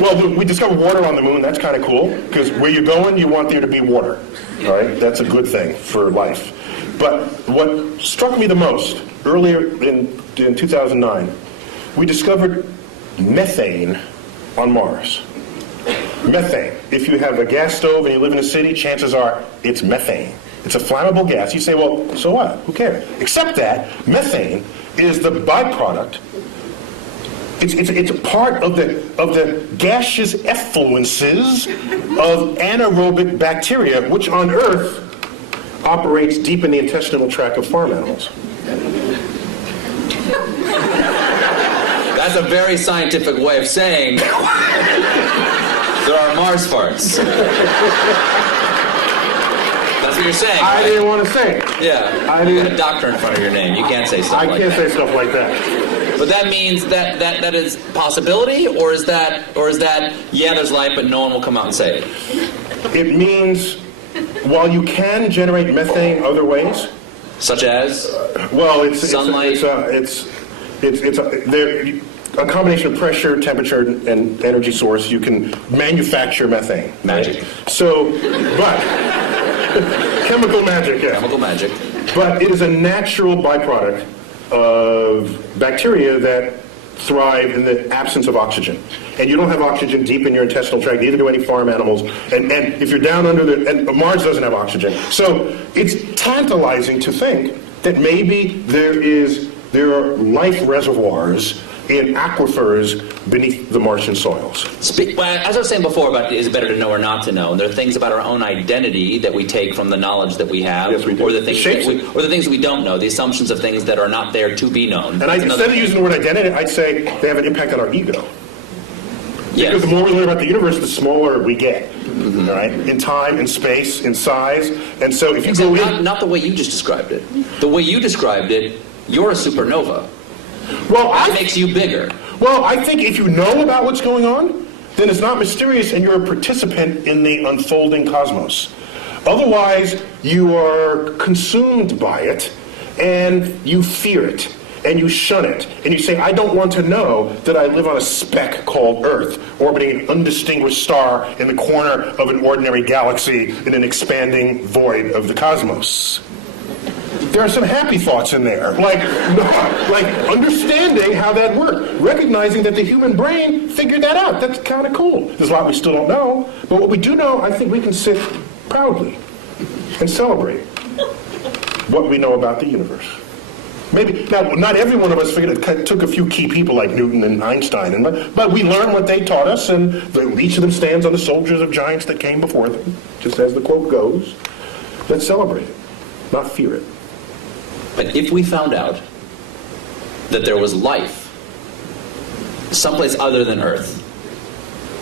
Well, we discovered water on the moon. That's kind of cool because where you're going, you want there to be water. All right, that's a good thing for life. But what struck me the most earlier in 2009, we discovered methane on Mars. Methane. If you have a gas stove and you live in a city, chances are it's methane. It's a flammable gas. You say, well, so what? Who cares? Except that methane is the byproduct. It's a part of the gaseous effluences of anaerobic bacteria, which on Earth operates deep in the intestinal tract of farm animals. That's a very scientific way of saying there are Mars farts. That's what you're saying, I right? didn't want to say it. Yeah. You got a doctor in front of your name. You can't say stuff like that. I can't say stuff like that. But that means that is possibility, or is that yeah, there's life, but no one will come out and say it? It means while you can generate methane other ways, such as well, sunlight. It's a combination of pressure, temperature, and energy source. You can manufacture methane. Magic. Right? So, but chemical magic. Yeah. Chemical magic. But it is a natural byproduct of bacteria that thrive in the absence of oxygen. And you don't have oxygen deep in your intestinal tract, neither do any farm animals. And if you're down under and Mars doesn't have oxygen. So it's tantalizing to think that maybe there are life reservoirs in aquifers beneath the Martian soils. As I was saying before about is it better to know or not to know, and there are things about our own identity that we take from the knowledge that we have, Yes, we do. or the things It shapes or the things that we don't know, the assumptions of things that are not there to be known. And instead of using the word identity, I'd say they have an impact on our ego. Yes. Because the more we learn about the universe, the smaller we get, all right? In time, in space, in size. And so if you go in... Not the way you just described it. The way you described it, you're a supernova. Well, that makes you bigger. Well, I think if you know about what's going on, then it's not mysterious and you're a participant in the unfolding cosmos. Otherwise, you are consumed by it and you fear it and you shun it. And you say, I don't want to know that I live on a speck called Earth, orbiting an undistinguished star in the corner of an ordinary galaxy in an expanding void of the cosmos. There are some happy thoughts in there, like understanding how that worked, recognizing that the human brain figured that out. That's kind of cool. There's a lot we still don't know, but what we do know, I think we can sit proudly and celebrate what we know about the universe. Maybe now, not every one of us figured it. Took a few key people like Newton and Einstein, but we learned what they taught us, and each of them stands on the shoulders of giants that came before them. Just as the quote goes, let's celebrate it, not fear it. But if we found out that there was life someplace other than Earth,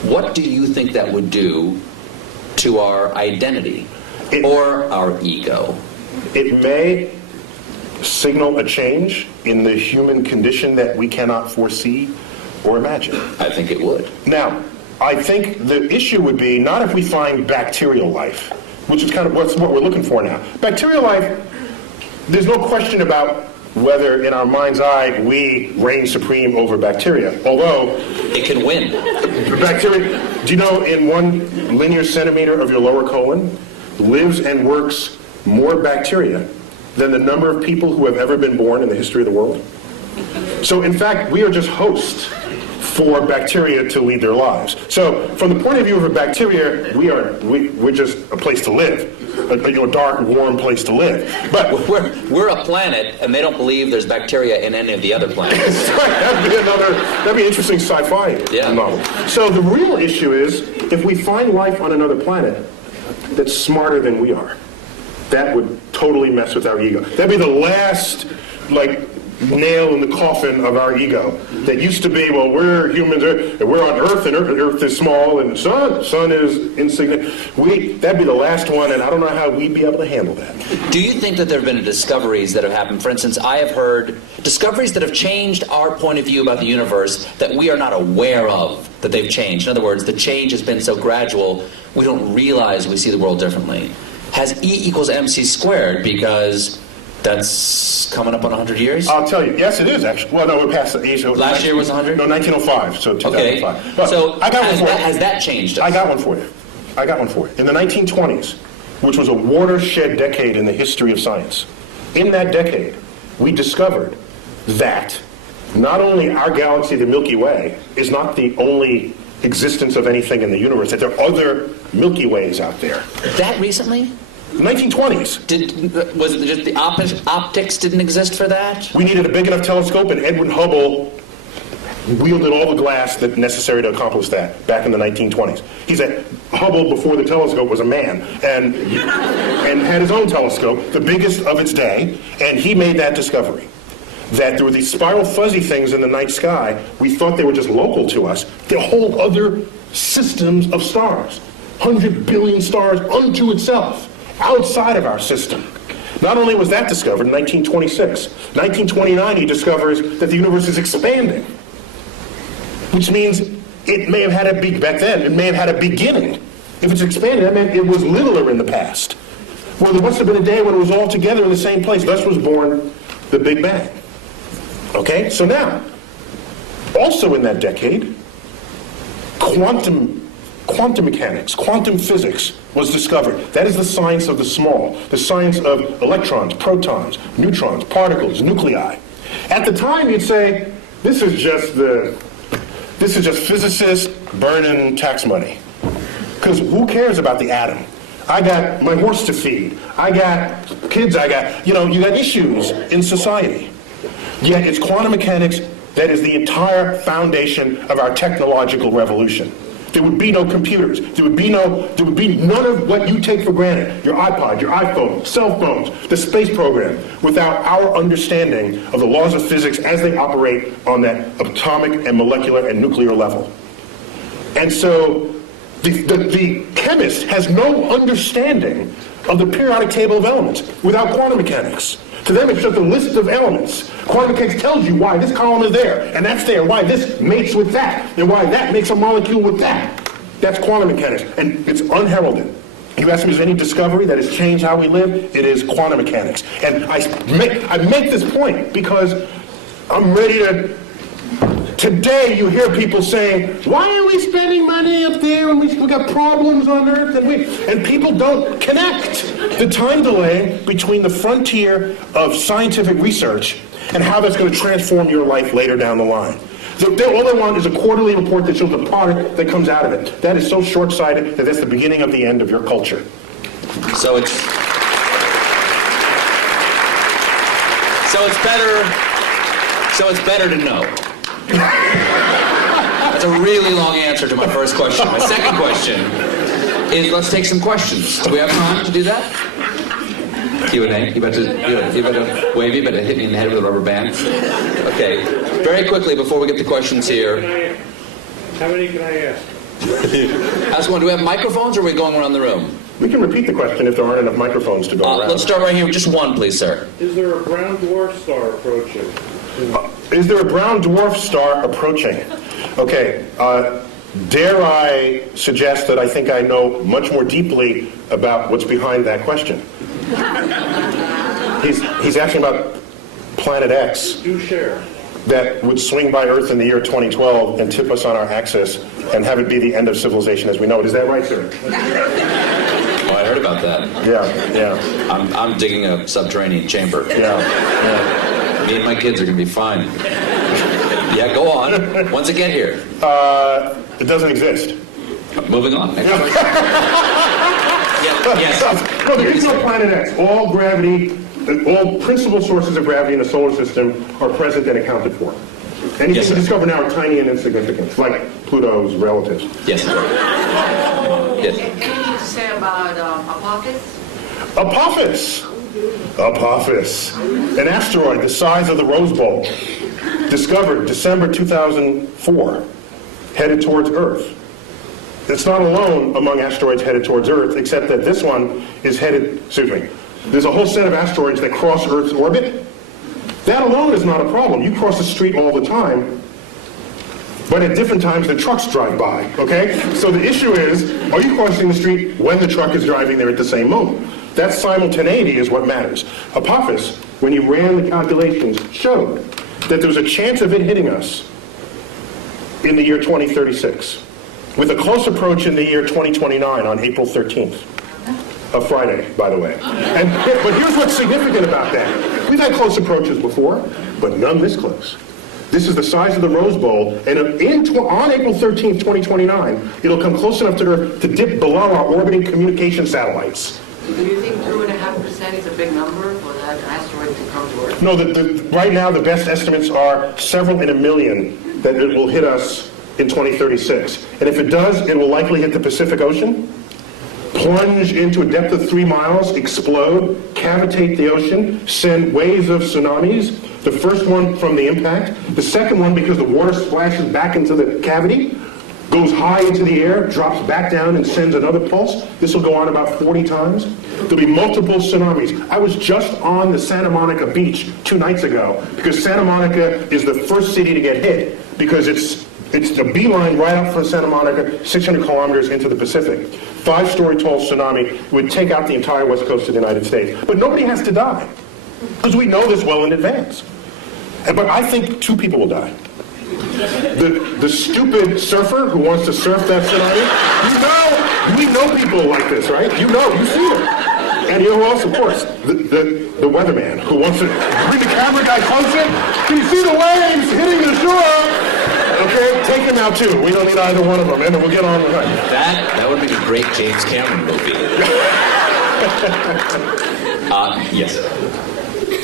what do you think that would do to our identity or our ego? It may signal a change in the human condition that we cannot foresee or imagine. I think it would. Now, I think the issue would be not if we find bacterial life, which is kind of what we're looking for now. Bacterial life, there's no question about whether in our mind's eye we reign supreme over bacteria, although it can win. Bacteria, do you know in 1 linear centimeter of your lower colon lives and works more bacteria than the number of people who have ever been born in the history of the world? So in fact, we are just hosts for bacteria to lead their lives. So from the point of view of a bacteria, we're just a place to live, a dark, warm place to live. But we're a planet, and they don't believe there's bacteria in any of the other planets. that'd be an interesting sci-fi novel. So the real issue is, if we find life on another planet that's smarter than we are, that would totally mess with our ego. That'd be the last, nail in the coffin of our ego. That used to be, well, we're humans, and we're on Earth, and Earth is small, and sun is insignificant. That'd be the last one, and I don't know how we'd be able to handle that. Do you think that there have been discoveries that have happened? For instance, I have heard discoveries that have changed our point of view about the universe that we are not aware of, that they've changed. In other words, the change has been so gradual, we don't realize we see the world differently. Has E equals MC squared, because that's coming up on 100 years? I'll tell you. Yes, it is, actually. Well, no, we're past the age. Last year was 100? No, 1905, so 2005. Okay. But so I got one for you. Has that changed us? I got one for you. In the 1920s, which was a watershed decade in the history of science, in that decade, we discovered that not only our galaxy, the Milky Way, is not the only existence of anything in the universe, that there are other Milky Ways out there. That recently? 1920s. Was it just the optics didn't exist for that? We needed a big enough telescope, and Edwin Hubble wielded all the glass that necessary to accomplish that back in the 1920s. He said Hubble, before the telescope, was a man and had his own telescope, the biggest of its day, and he made that discovery. That there were these spiral fuzzy things in the night sky. We thought they were just local to us. They're whole other systems of stars. 100 billion stars unto itself, outside of our system. Not only was that discovered in 1926, 1929 he discovers that the universe is expanding, which means it may have had a back then, it may have had a beginning. If it's expanding, that meant it was littler in the past. Well, there must have been a day when it was all together in the same place. Thus was born the Big Bang. Okay, so now, also in that decade, quantum mechanics, quantum physics was discovered. That is the science of the small, the science of electrons, protons, neutrons, particles, nuclei. At the time, you'd say, this is just physicists burning tax money. Because who cares about the atom? I got my horse to feed. I got kids. You got issues in society. Yet it's quantum mechanics that is the entire foundation of our technological revolution. There would be no computers. There would be none of what you take for granted, your iPod, your iPhone, cell phones, the space program, without our understanding of the laws of physics as they operate on that atomic and molecular and nuclear level. And so the chemist has no understanding of the periodic table of elements without quantum mechanics. To them, it's just a list of elements. Quantum mechanics tells you why this column is there, and that's there, why this mates with that, and why that makes a molecule with that. That's quantum mechanics, and it's unheralded. You ask me, is there any discovery that has changed how we live? It is quantum mechanics. And I make this point because I'm ready to... Today, you hear people saying, why are we spending money up there when we got problems on Earth? And people don't connect the time delay between the frontier of scientific research and how that's going to transform your life later down the line. All they want is a quarterly report that shows the product that comes out of it. That is so short-sighted that that's the beginning of the end of your culture. So it's better to know. That's a really long answer to my first question. My second question is let's take some questions. Do we have time to do that? Q&A. You better wave. You better hit me in the head with a rubber band. Okay. Very quickly before we get the questions here. How many can I ask? Ask one. Do we have microphones, or are we going around the room? We can repeat the question if there aren't enough microphones to go around. Let's start right here with just one, please, sir. Is there a brown dwarf star approaching? Is there a brown dwarf star approaching? Okay. Dare I suggest that I think I know much more deeply about what's behind that question? He's asking about Planet X. Do share. That would swing by Earth in the year 2012 and tip us on our axis and have it be the end of civilization as we know it. Is that right, sir? Oh, I heard about that. Yeah. I'm digging a subterranean chamber. Yeah. Me and my kids are going to be fine. Yeah, go on. When's it get here? It doesn't exist. Moving on. Next question. Yes. No, there is no Planet X. All gravity, all principal sources of gravity in the solar system are present and accounted for. Anything Yes, we sir. discover now are tiny and insignificant, like Pluto's relatives. Yes. Yes. Anything to say about Apophis? Apophis. An asteroid the size of the Rose Bowl. Discovered December 2004. Headed towards Earth. It's not alone among asteroids headed towards Earth, except that this one is headed, there's a whole set of asteroids that cross Earth's orbit. That alone is not a problem. You cross the street all the time, but at different times the trucks drive by, okay? So the issue is, are you crossing the street when the truck is driving there at the same moment? That simultaneity is what matters. Apophis, when you ran the calculations, showed that there was a chance of it hitting us in the year 2036, with a close approach in the year 2029 on April 13th. A Friday, by the way. But here's what's significant about that. We've had close approaches before, but none this close. This is the size of the Rose Bowl, and on April 13th, 2029, it'll come close enough to Earth to dip below our orbiting communication satellites. Do you think 2.5% is a big number for that asteroid to come to Earth? No, right now the best estimates are several in a million that it will hit us in 2036. And if it does, it will likely hit the Pacific Ocean, plunge into a depth of 3 miles, explode, cavitate the ocean, send waves of tsunamis. The first one from the impact. The second one, because the water splashes back into the cavity, goes high into the air, drops back down, and sends another pulse. This will go on about 40 times. There'll be multiple tsunamis. I was just on the Santa Monica beach 2 nights ago, because Santa Monica is the first city to get hit, because it's the beeline right up from Santa Monica, 600 kilometers into the Pacific. 5-story tall tsunami would take out the entire west coast of the United States. But nobody has to die, because we know this well in advance. But I think 2 people will die. The stupid surfer who wants to surf that tsunami, we know people like this, right? You see them. And you know who else? Of course, the weatherman who wants to bring the camera guy closer. Can you see the waves hitting the shore? Okay, take him out too. We don't need either one of them, and then we'll get on with it. That would make a great James Cameron movie. Yes.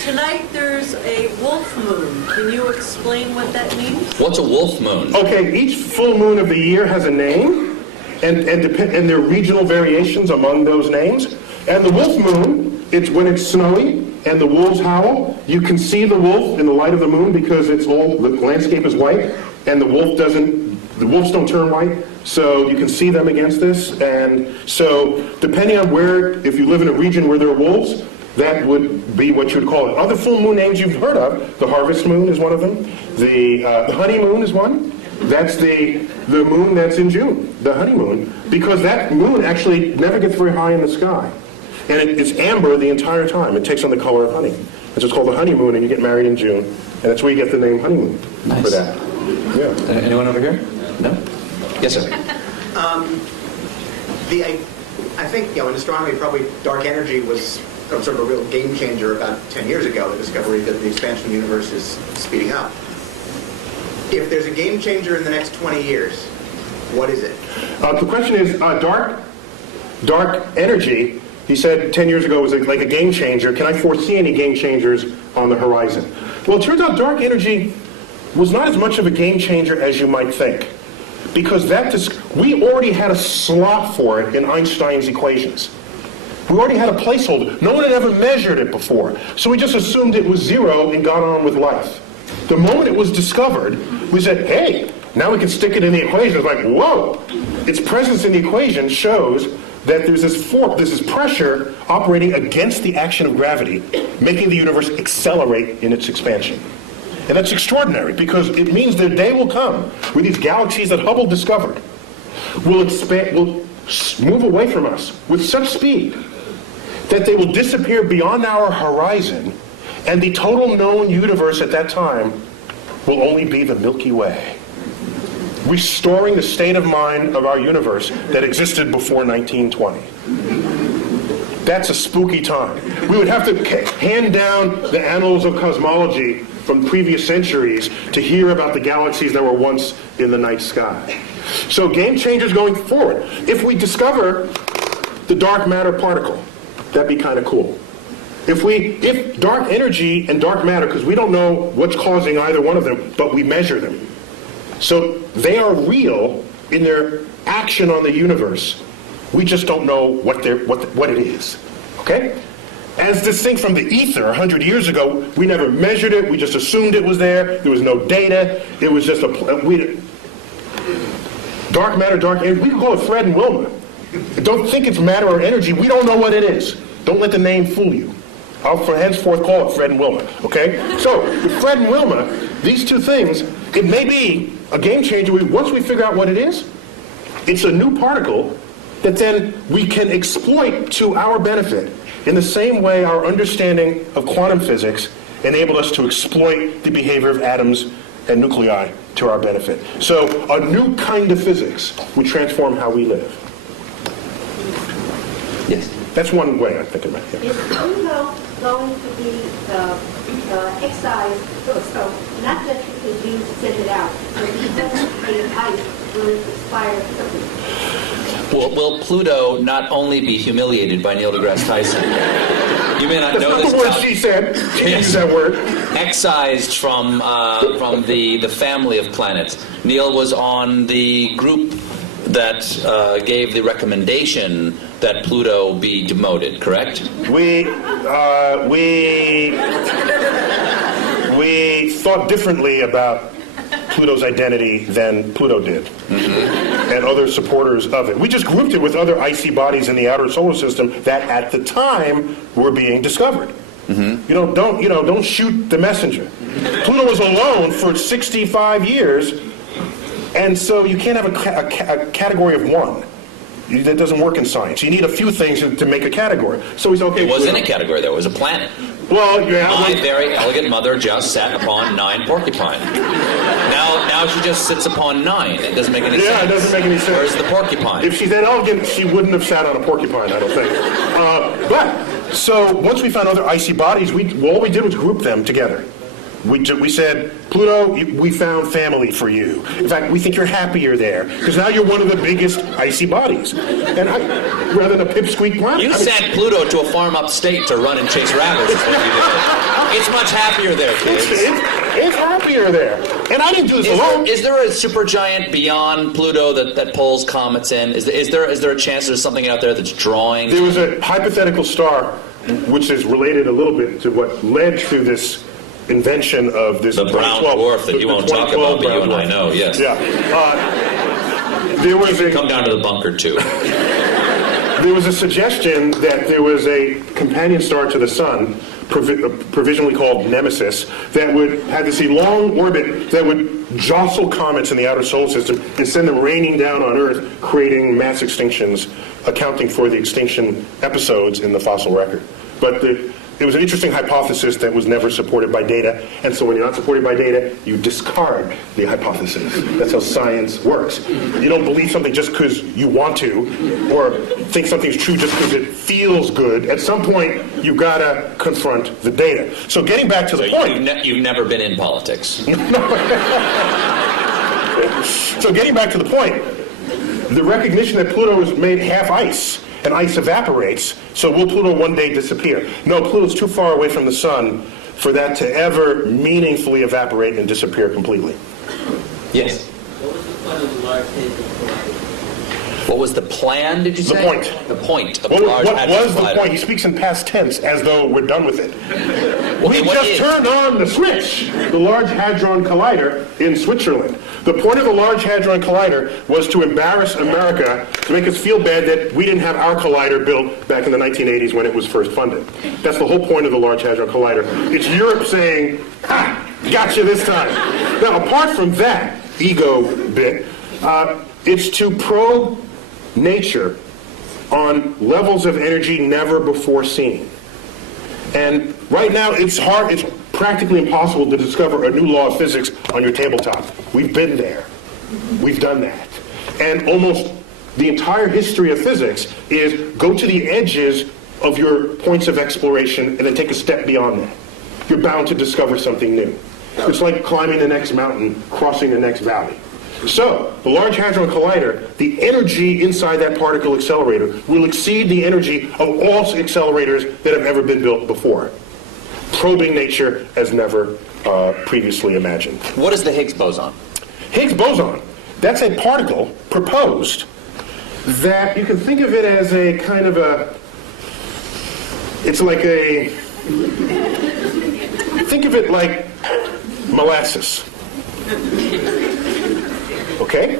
Tonight there's a wolf moon. Can you explain what that means? What's a wolf moon? Okay, each full moon of the year has a name, and there are regional variations among those names. And the wolf moon, it's when it's snowy and the wolves howl. You can see the wolf in the light of the moon because the landscape is white, and the wolves don't turn white, so you can see them against this. And so depending on if you live in a region where there are wolves, that would be what you would call it. Other full moon names you've heard of, the harvest moon is one of them. The honeymoon is one. That's the moon that's in June, the honeymoon, because that moon actually never gets very high in the sky. And it's amber the entire time. It takes on the color of honey. It's just called the honeymoon, and you get married in June. And that's where you get the name honeymoon for that. Yeah. Anyone over here? No? Yes, sir. I think, in astronomy, probably dark energy was sort of a real game changer about 10 years ago, the discovery that the expansion of the universe is speeding up. If there's a game changer in the next 20 years, what is it? The question is, dark energy, he said 10 years ago was like a game changer. Can I foresee any game changers on the horizon? Well, it turns out dark energy was not as much of a game changer as you might think. because we already had a slot for it in Einstein's equations. We already had a placeholder. No one had ever measured it before. So we just assumed it was zero and got on with life. The moment it was discovered, we said, hey, now we can stick it in the equation. It's like, whoa! Its presence in the equation shows that there's this pressure operating against the action of gravity, making the universe accelerate in its expansion. And that's extraordinary, because it means the day will come where these galaxies that Hubble discovered will move away from us with such speed that they will disappear beyond our horizon, and the total known universe at that time will only be the Milky Way, restoring the state of mind of our universe that existed before 1920. That's a spooky time. We would have to hand down the annals of cosmology from previous centuries to hear about the galaxies that were once in the night sky. So game changers going forward. If we discover the dark matter particle, that'd be kind of cool. If dark energy and dark matter, because we don't know what's causing either one of them, but we measure them. So they are real in their action on the universe. We just don't know what it is. Okay? As distinct from the ether 100 years ago, we never measured it. We just assumed it was there. There was no data. It was just dark matter, dark energy. We can call it Fred and Wilma. Don't think it's matter or energy. We don't know what it is. Don't let the name fool you. I'll henceforth call it Fred and Wilma. Okay? So with Fred and Wilma, these two things, it may be a game changer. Once we figure out what it is, it's a new particle that then we can exploit to our benefit. In the same way our understanding of quantum physics enabled us to exploit the behavior of atoms and nuclei to our benefit. So a new kind of physics would transform how we live. Yes. That's one way I think about it. Is Pluto going to be excised, so not just because you send it out, but because the ice will expire quickly? Will Pluto not only be humiliated by Neil deGrasse Tyson? You may not know this. That's not the word she said. She used that word. Excised from the family of planets. Neil was on the group that gave the recommendation that Pluto be demoted, correct? We thought differently about Pluto's identity than Pluto did, and other supporters of it. We just grouped it with other icy bodies in the outer solar system that, at the time, were being discovered. Don't shoot the messenger. Pluto was alone for 65 years, and so you can't have a category of one. That doesn't work in science. You need a few things to make a category. So he's okay. It wasn't a category, though. It was a planet. Well, yeah. My very elegant mother just sat upon 9 porcupine. Now she just sits upon 9. It doesn't make any sense. Yeah, it doesn't make any sense. Where's the porcupine? If she's that elegant, she wouldn't have sat on a porcupine, I don't think. So once we found other icy bodies, all we did was group them together. We said, Pluto, we found family for you. In fact, we think you're happier there, because now you're one of the biggest icy bodies. And rather than a pipsqueak planet. You sent Pluto to a farm upstate to run and chase rabbits, is what you did. It's much happier there, kids. It's happier there. And I didn't do this alone. Is there a supergiant beyond Pluto that pulls comets in? Is there a chance there's something out there that's drawing? There was a hypothetical star, which is related a little bit to what led to this invention of this. The brown dwarf that you won't talk about, but you and I know, yes. Yeah. There was come down to the bunker, too. There was a suggestion that there was a companion star to the Sun, provisionally called Nemesis, that would have this long orbit that would jostle comets in the outer solar system and send them raining down on Earth, creating mass extinctions, accounting for the extinction episodes in the fossil record. But it was an interesting hypothesis that was never supported by data, and so when you're not supported by data, you discard the hypothesis. That's how science works. You don't believe something just because you want to, or think something's true just because it feels good. At some point, you've got to confront the data. So getting back to the point... You've never been in politics. So getting back to the point, the recognition that Pluto is made half ice, and ice evaporates, so will Pluto one day disappear? No, Pluto's too far away from the Sun for that to ever meaningfully evaporate and disappear completely. Yes? What was the plan of the Large Hadron Collider? What was the plan, did you The say? point. The point of What the Large Hadron was the Collider. point? He speaks in past tense as though we're done with it. Okay, We what just is? turned on the switch, the Large Hadron Collider in Switzerland. The point of the Large Hadron Collider was to embarrass America, to make us feel bad that we didn't have our collider built back in the 1980s when it was first funded. That's the whole point of the Large Hadron Collider. It's Europe saying, ha, gotcha this time. Now, apart from that ego bit, it's to probe nature on levels of energy never before seen. And right now it's practically impossible to discover a new law of physics on your tabletop. We've been there. We've done that. And almost the entire history of physics is go to the edges of your points of exploration and then take a step beyond that. You're bound to discover something new. It's like climbing the next mountain, crossing the next valley. So, the Large Hadron Collider, the energy inside that particle accelerator will exceed the energy of all accelerators that have ever been built before, probing nature as never previously imagined. What is the Higgs boson? Higgs boson, that's a particle proposed that you can think of it as a kind of it's like think of it like molasses. Okay?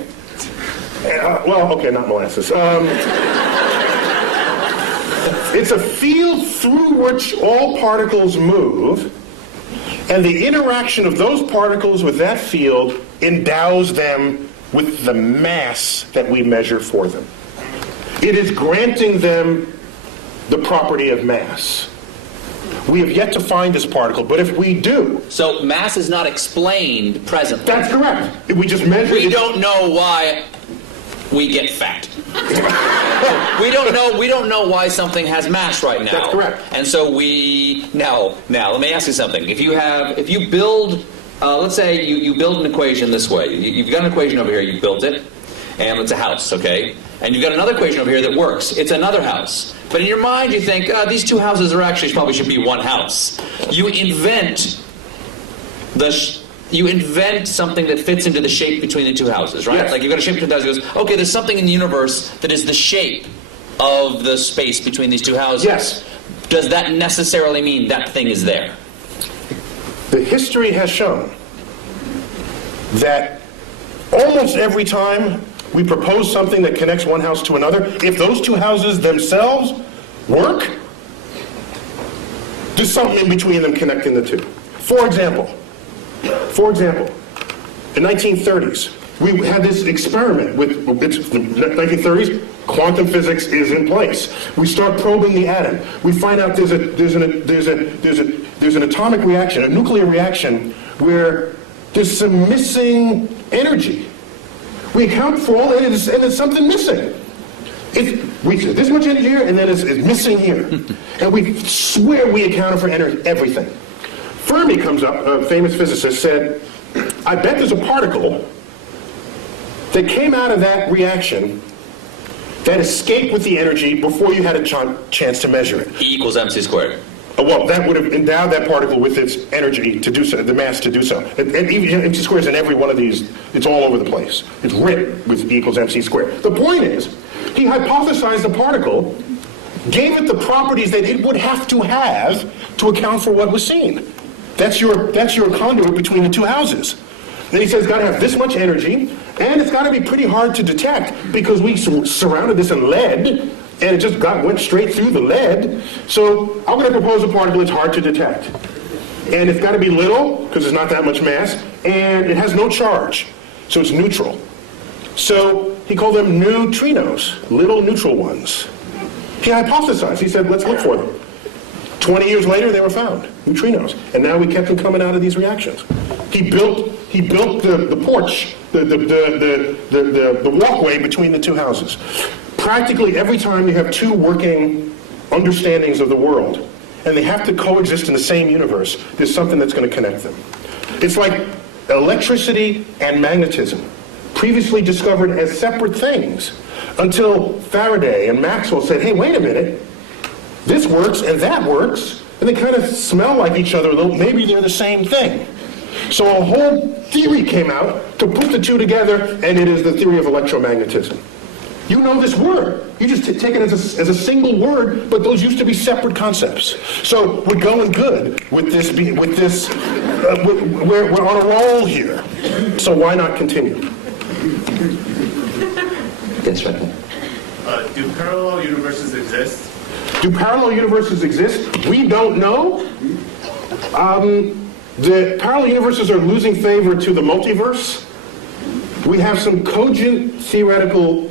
Okay, not molasses. It's a field through which all particles move, and the interaction of those particles with that field endows them with the mass that we measure for them. It is granting them the property of mass. We have yet to find this particle, but if we do... So mass is not explained presently. That's correct. We just measure... We don't know why we get fat. we don't know why something has mass right now. That's correct. And so now let me ask you something. If you build, let's say you build an equation this way. You've got an equation over here, you built it, and it's a house, okay? And you've got another equation over here that works. It's another house. But in your mind, you think, these two houses are actually probably should be one house. You invent something that fits into the shape between the two houses, right? Yes. Like you've got a shape between the two houses. Goes, okay, there's something in the universe that is the shape of the space between these two houses. Yes. Does that necessarily mean that thing is there? The history has shown that almost every time we propose something that connects one house to another, if those two houses themselves work, there's something in between them connecting the two. For example, in the 1930s, we had this experiment with the 1930s. Quantum physics is in place. We start probing the atom. We find out there's an atomic reaction, a nuclear reaction, where there's some missing energy. We account for all, and there's something missing. We say this much energy here, and then it's missing here. And we swear we accounted for everything. Fermi comes up, a famous physicist, said, I bet there's a particle that came out of that reaction that escaped with the energy before you had a chance to measure it. E equals mc squared. Well, that would have endowed that particle with its energy to do so, the mass to do so. And even MC squared is in every one of these, it's all over the place. It's written with E equals MC squared. The point is, he hypothesized the particle, gave it the properties that it would have to account for what was seen. That's your conduit between the two houses. Then he says it's got to have this much energy, and it's got to be pretty hard to detect because we surrounded this in lead, and it just went straight through the lead. So I'm going to propose a particle that's hard to detect. And it's got to be little, because there's not that much mass, and it has no charge, so it's neutral. So he called them neutrinos, little neutral ones. He hypothesized. He said, let's look for them. 20 years later, they were found, neutrinos. And now we kept them coming out of these reactions. He built the porch, the walkway between the two houses. Practically every time you have two working understandings of the world, and they have to coexist in the same universe, there's something that's going to connect them. It's like electricity and magnetism, previously discovered as separate things, until Faraday and Maxwell said, hey, wait a minute, this works and that works, and they kind of smell like each other, though maybe they're the same thing. So a whole theory came out to put the two together, and it is the theory of electromagnetism. You know this word. You just take it as a single word, but those used to be separate concepts. So we're going good with this. We're on a roll here. So why not continue? Yes, right there. Do parallel universes exist? Do parallel universes exist? We don't know. The parallel universes are losing favor to the multiverse. We have some cogent theoretical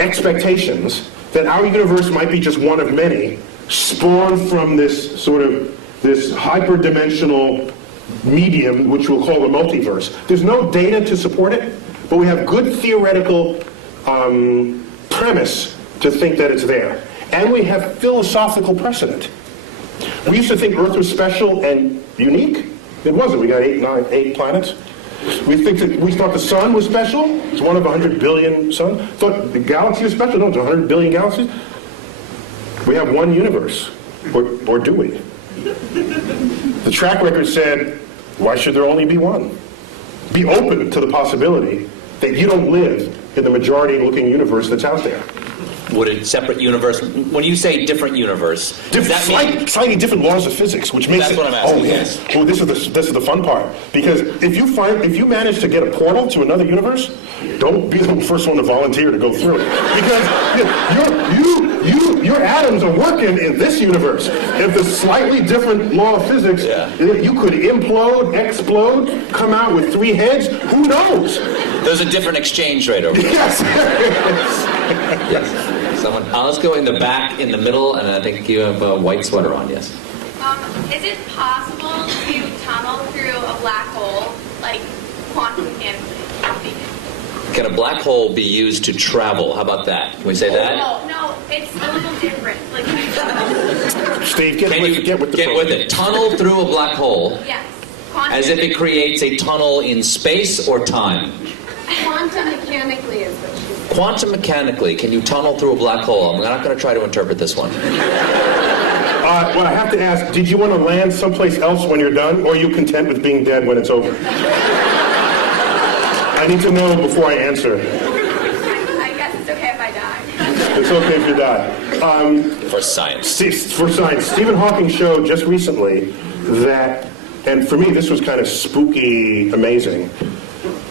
expectations that our universe might be just one of many, spawned from this hyperdimensional medium, which we'll call the multiverse. There's no data to support it, but we have good theoretical premise to think that it's there. And we have philosophical precedent. We used to think Earth was special and unique. It wasn't. We got 8 planets. We thought the sun was special. It's one of 100 billion suns. Thought the galaxy was special. No, it's 100 billion galaxies. We have one universe. Or do we? The track record said, why should there only be one? Be open to the possibility that you don't live in the majority-looking universe that's out there. Would a separate universe, when you say different universe, does that mean... Slightly different laws of physics, which makes That's what I'm asking, yes. Well, this is the fun part. Because if you manage to get a portal to another universe, don't be the first one to volunteer to go through it. Because your atoms are working in this universe. If the slightly different law of physics, you could implode, explode, come out with 3 heads, who knows? There's a different exchange rate over there. Yes. Yes. Someone, let's go in the back, in the middle, and I think you have a white sweater on, yes. Is it possible to tunnel through a black hole, like quantum mechanically? Can a black hole be used to travel? How about that? Can we say that? No, it's a little different. Like, Steve, get with it. Tunnel through a black hole. Yes. As if it creates a tunnel in space or time. Quantum mechanically is what she said. Quantum mechanically, can you tunnel through a black hole? I'm not going to try to interpret this one. Well, I have to ask, did you want to land someplace else when you're done, or are you content with being dead when it's over? I need to know before I answer. I guess it's okay if I die. It's okay if you die. For science. For science. Stephen Hawking showed just recently that, and for me this was kind of spooky amazing,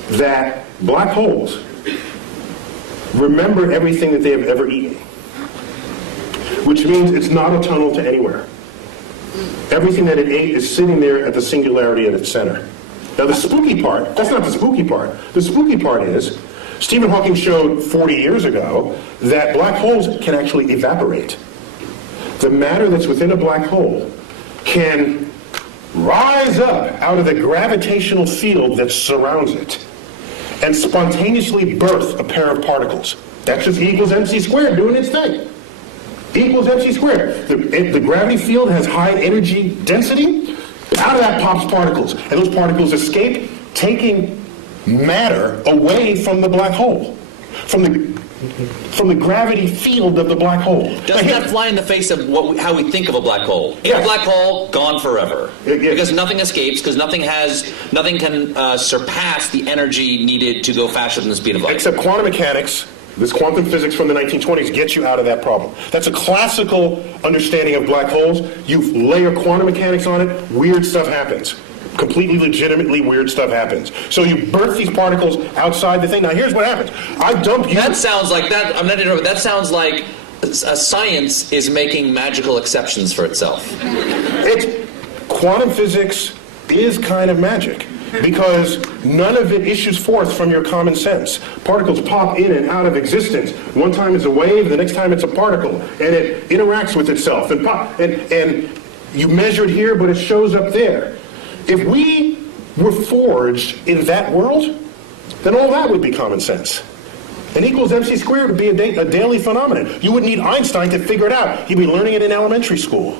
that black holes remember everything that they have ever eaten. Which means it's not a tunnel to anywhere. Everything that it ate is sitting there at the singularity at its center. Now the spooky part, that's not the spooky part. The spooky part is, Stephen Hawking showed 40 years ago that black holes can actually evaporate. The matter that's within a black hole can rise up out of the gravitational field that surrounds it and spontaneously birth a pair of particles. That's just E equals mc squared doing its thing. E equals mc squared. The gravity field has high energy density. Out of that pops particles. And those particles escape, taking matter away from the black hole. From the gravity field of the black hole. Doesn't that fly in the face of how we think of a black hole? In a black hole, gone forever. Because nothing escapes, because nothing can surpass the energy needed to go faster than the speed of light. Except quantum mechanics, this quantum physics from the 1920s gets you out of that problem. That's a classical understanding of black holes. You layer quantum mechanics on it, weird stuff happens. Completely legitimately weird stuff happens. So you birth these particles outside the thing. Now here's what happens. I dump you... That sounds like that. I'm not interrupting. That sounds like science is making magical exceptions for itself. Quantum physics is kind of magic because none of it issues forth from your common sense. Particles pop in and out of existence. One time it's a wave, the next time it's a particle, and it interacts with itself and you measure it here, but it shows up there. If we were forged in that world, then all that would be common sense. An equals mc squared would be a daily phenomenon. You wouldn't need Einstein to figure it out. You'd be learning it in elementary school.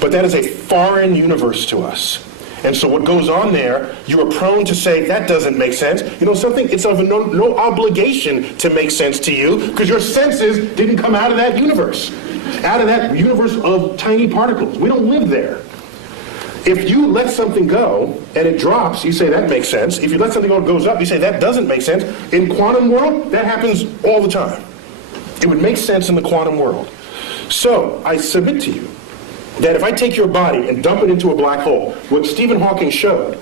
But that is a foreign universe to us. And so what goes on there, you are prone to say, that doesn't make sense. You know something? It's of no obligation to make sense to you because your senses didn't come out of that universe. Out of that universe of tiny particles. We don't live there. If you let something go and it drops, you say that makes sense. If you let something go and it goes up, you say that doesn't make sense. In quantum world, that happens all the time. It would make sense in the quantum world. So I submit to you that if I take your body and dump it into a black hole, what Stephen Hawking showed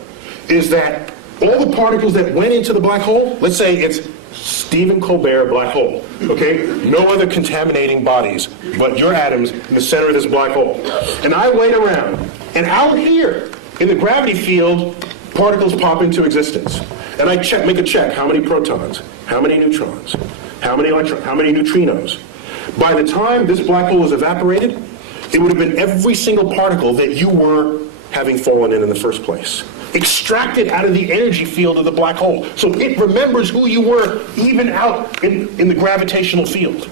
is that all the particles that went into the black hole, let's say it's Stephen Colbert black hole, okay? No other contaminating bodies but your atoms in the center of this black hole. And I wait around, and out here in the gravity field, particles pop into existence. And I make a check, how many protons, how many neutrons, how many electrons, how many neutrinos. By the time this black hole is evaporated, it would have been every single particle that you were having fallen in the first place. Extracted out of the energy field of the black hole. So it remembers who you were even out in the gravitational field.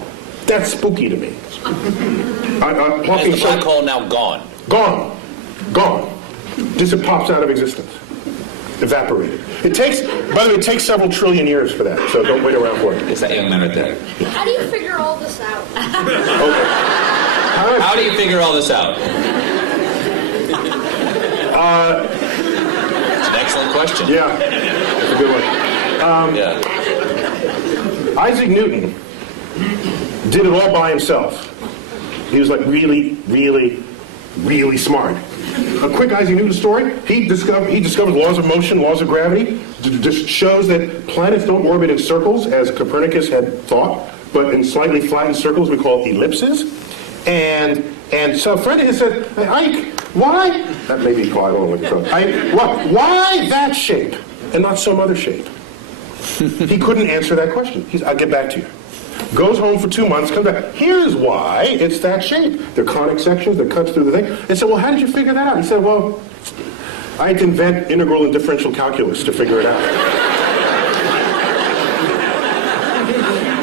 That's spooky to me. Is the black hole now gone? Gone. Gone. Just it pops out of existence. Evaporated. It takes, by the way, it takes several trillion years for that, so don't wait around for it. It's that young man right there. How do you figure all this out? Okay. How do you figure all this out? It's an excellent question. Yeah, that's a good one. Isaac Newton did it all by himself. He was like really, really, really smart. A quick Isaac Newton story. He discovered laws of motion, laws of gravity. Just shows that planets don't orbit in circles, as Copernicus had thought, but in slightly flattened circles we call ellipses. And so a friend of his said, hey, Ike, why? That may be quiet. I don't know what you're talking. Why that shape and not some other shape? He couldn't answer that question. I'll get back to you. Goes home for 2 months, comes back. Here's why it's that shape. They're conic sections that cuts through the thing. And said, well, how did you figure that out? He said, well, I had to invent integral and differential calculus to figure it out.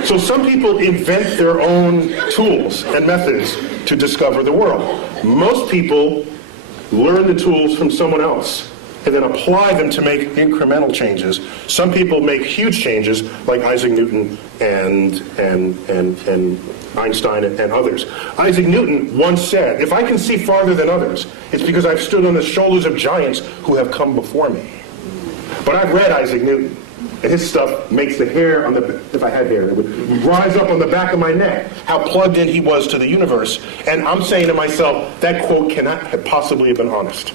So some people invent their own tools and methods to discover the world. Most people learn the tools from someone else and then apply them to make incremental changes. Some people make huge changes, like Isaac Newton and Einstein and others. Isaac Newton once said, if I can see farther than others, it's because I've stood on the shoulders of giants who have come before me. But I've read Isaac Newton, and his stuff makes the hair on the, if I had hair, it would rise up on the back of my neck, how plugged in he was to the universe. And I'm saying to myself, that quote cannot have possibly have been honest.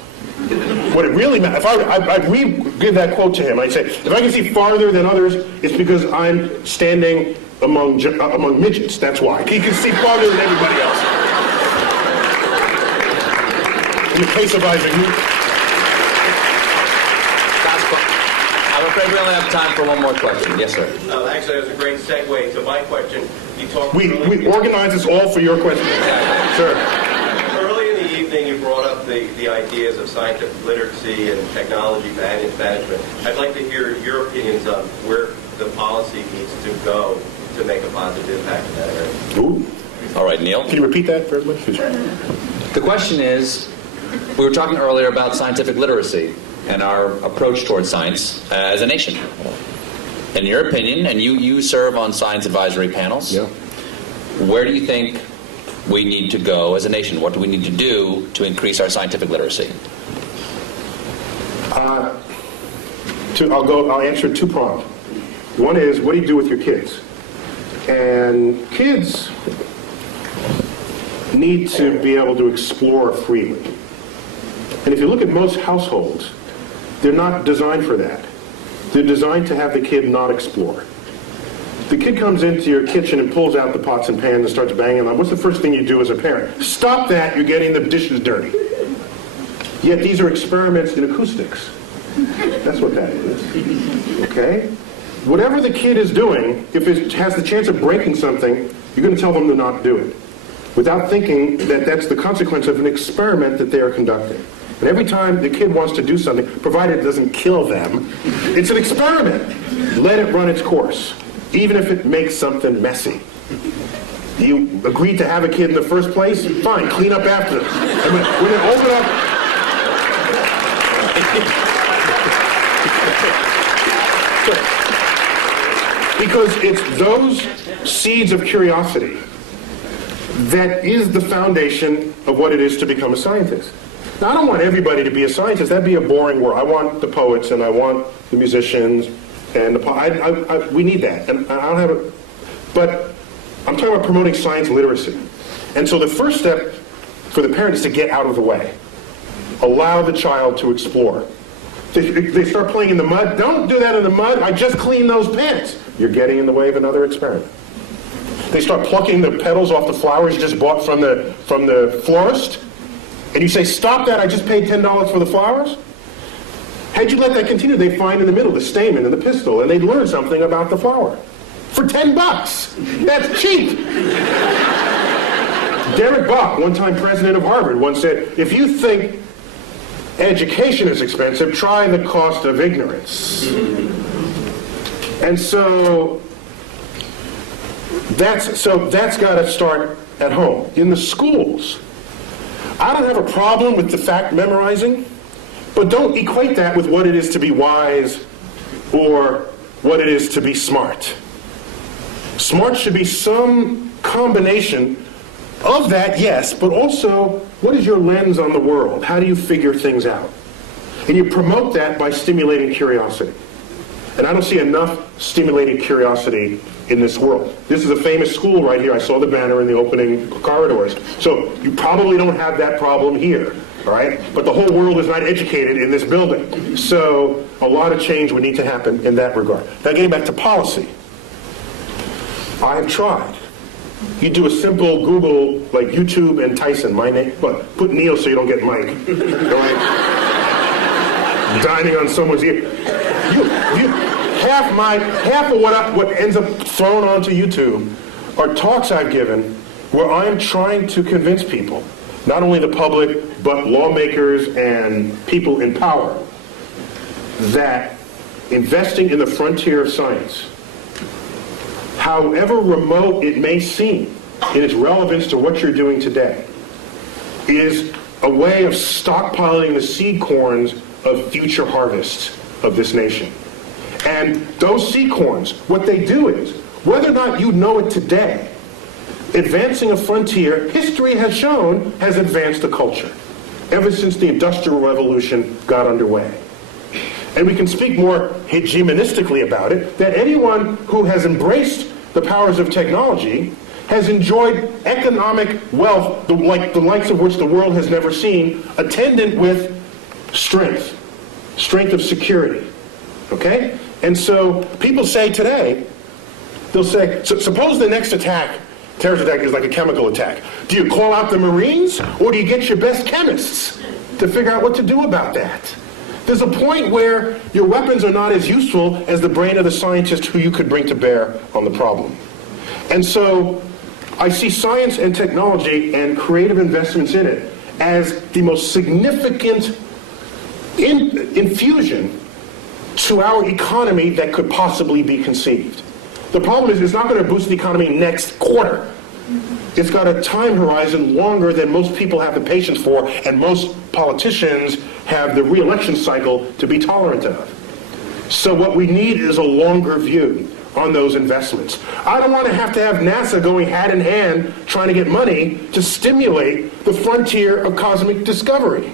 What it really meant, if I'd give that quote to him, I'd say, if I can see farther than others, it's because I'm standing among midgets, that's why. He can see farther than everybody else. In the case of Isaac Newton. I'm afraid we only have time for one more question. Yes, sir. Actually, that was a great segue to my question. You talked we organize this all for your question. Sir. Early in the evening, you brought up the ideas of scientific literacy and technology management. I'd like to hear your opinions on where the policy needs to go to make a positive impact in that area. Ooh. All right, Neil. Can you repeat that for everybody? The question is, we were talking earlier about scientific literacy and our approach towards science as a nation. In your opinion, and you serve on science advisory panels, yeah. Where do you think we need to go as a nation? What do we need to do to increase our scientific literacy? I'll answer two-pronged. One is, what do you do with your kids? And kids need to be able to explore freely. And if you look at most households, they're not designed for that. They're designed to have the kid not explore. The kid comes into your kitchen and pulls out the pots and pans and starts banging them. What's the first thing you do as a parent? Stop that, you're getting the dishes dirty. Yet these are experiments in acoustics. That's what that is. Okay? Whatever the kid is doing, if it has the chance of breaking something, you're going to tell them to not do it, without thinking that that's the consequence of an experiment that they are conducting. And every time the kid wants to do something, provided it doesn't kill them, it's an experiment. Let it run its course, even if it makes something messy. You agreed to have a kid in the first place? Fine, clean up after them. And when it open up... Because it's those seeds of curiosity that is the foundation of what it is to become a scientist. Now, I don't want everybody to be a scientist. That'd be a boring world. I want the poets, and I want the musicians, and we need that. And I don't have a, but I'm talking about promoting science literacy. And so the first step for the parent is to get out of the way. Allow the child to explore. They start playing in the mud. Don't do that in the mud. I just cleaned those pants. You're getting in the way of another experiment. They start plucking the petals off the flowers you just bought from the florist. And you say, stop that, I just paid $10 for the flowers? Had you let that continue, they'd find in the middle the stamen and the pistil, and they'd learn something about the flower. For $10. That's cheap. Derek Bach, one-time president of Harvard, once said, if you think education is expensive, try the cost of ignorance. And so that's got to start at home. In the schools, I don't have a problem with the fact memorizing, but don't equate that with what it is to be wise or what it is to be smart. Smart should be some combination of that, yes, but also, what is your lens on the world? How do you figure things out? And you promote that by stimulating curiosity. And I don't see enough stimulating curiosity in this world. This is a famous school right here. I saw the banner in the opening corridors. So you probably don't have that problem here, all right? But the whole world is not educated in this building. So a lot of change would need to happen in that regard. Now getting back to policy. I have tried. You do a simple Google, like YouTube and Tyson, my name, but put Neil so you don't get Mike. Right? Dining on someone's ear. Half of what ends up thrown onto YouTube are talks I've given where I'm trying to convince people, not only the public, but lawmakers and people in power, that investing in the frontier of science, however remote it may seem in its relevance to what you're doing today, is a way of stockpiling the seed corns of future harvests of this nation. And those seed corns, what they do is, whether or not you know it today, advancing a frontier, history has shown, has advanced a culture ever since the Industrial Revolution got underway. And we can speak more hegemonistically about it, that anyone who has embraced the powers of technology has enjoyed economic wealth, the likes of which the world has never seen, attendant with strength of security, okay? And so people say today, they'll say, suppose the next terrorist attack is like a chemical attack. Do you call out the Marines, or do you get your best chemists to figure out what to do about that? There's a point where your weapons are not as useful as the brain of the scientist who you could bring to bear on the problem. And so I see science and technology and creative investments in it as the most significant infusion to our economy that could possibly be conceived. The problem is it's not going to boost the economy next quarter. It's got a time horizon longer than most people have the patience for, and most politicians have the re-election cycle to be tolerant of. So what we need is a longer view on those investments. I don't want to have NASA going hand in hand trying to get money to stimulate the frontier of cosmic discovery.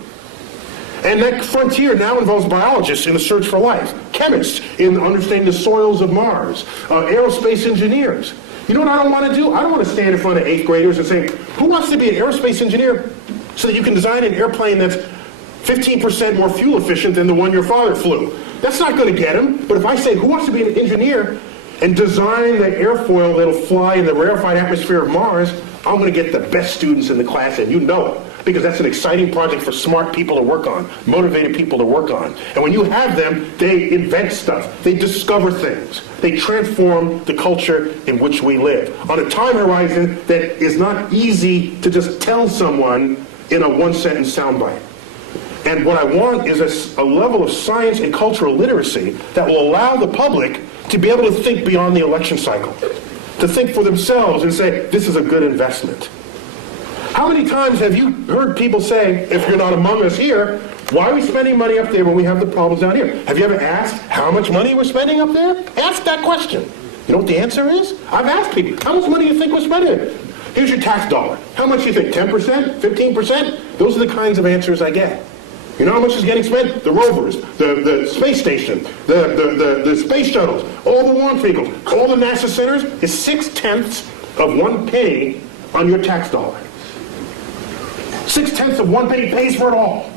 And that frontier now involves biologists in the search for life, chemists in understanding the soils of Mars, aerospace engineers. You know what I don't want to do? I don't want to stand in front of 8th graders and say, who wants to be an aerospace engineer so that you can design an airplane that's 15% more fuel efficient than the one your father flew? That's not going to get them. But if I say, who wants to be an engineer and design the airfoil that'll fly in the rarefied atmosphere of Mars, I'm going to get the best students in the class, and you know it. Because that's an exciting project for smart people to work on, motivated people to work on. And when you have them, they invent stuff. They discover things. They transform the culture in which we live on a time horizon that is not easy to just tell someone in a one-sentence soundbite. And what I want is a level of science and cultural literacy that will allow the public to be able to think beyond the election cycle, to think for themselves and say, this is a good investment. How many times have you heard people say, if you're not among us here, why are we spending money up there when we have the problems down here? Have you ever asked how much money we're spending up there? Ask that question. You know what the answer is? I've asked people, how much money do you think we're spending? Here's your tax dollar. How much do you think, 10%, 15%? Those are the kinds of answers I get. You know how much is getting spent? The rovers, the space station, the space shuttles, all the launch vehicles, all the NASA centers is 0.6 of 1 penny on your tax dollar. 0.6 of 1 penny pays for it all.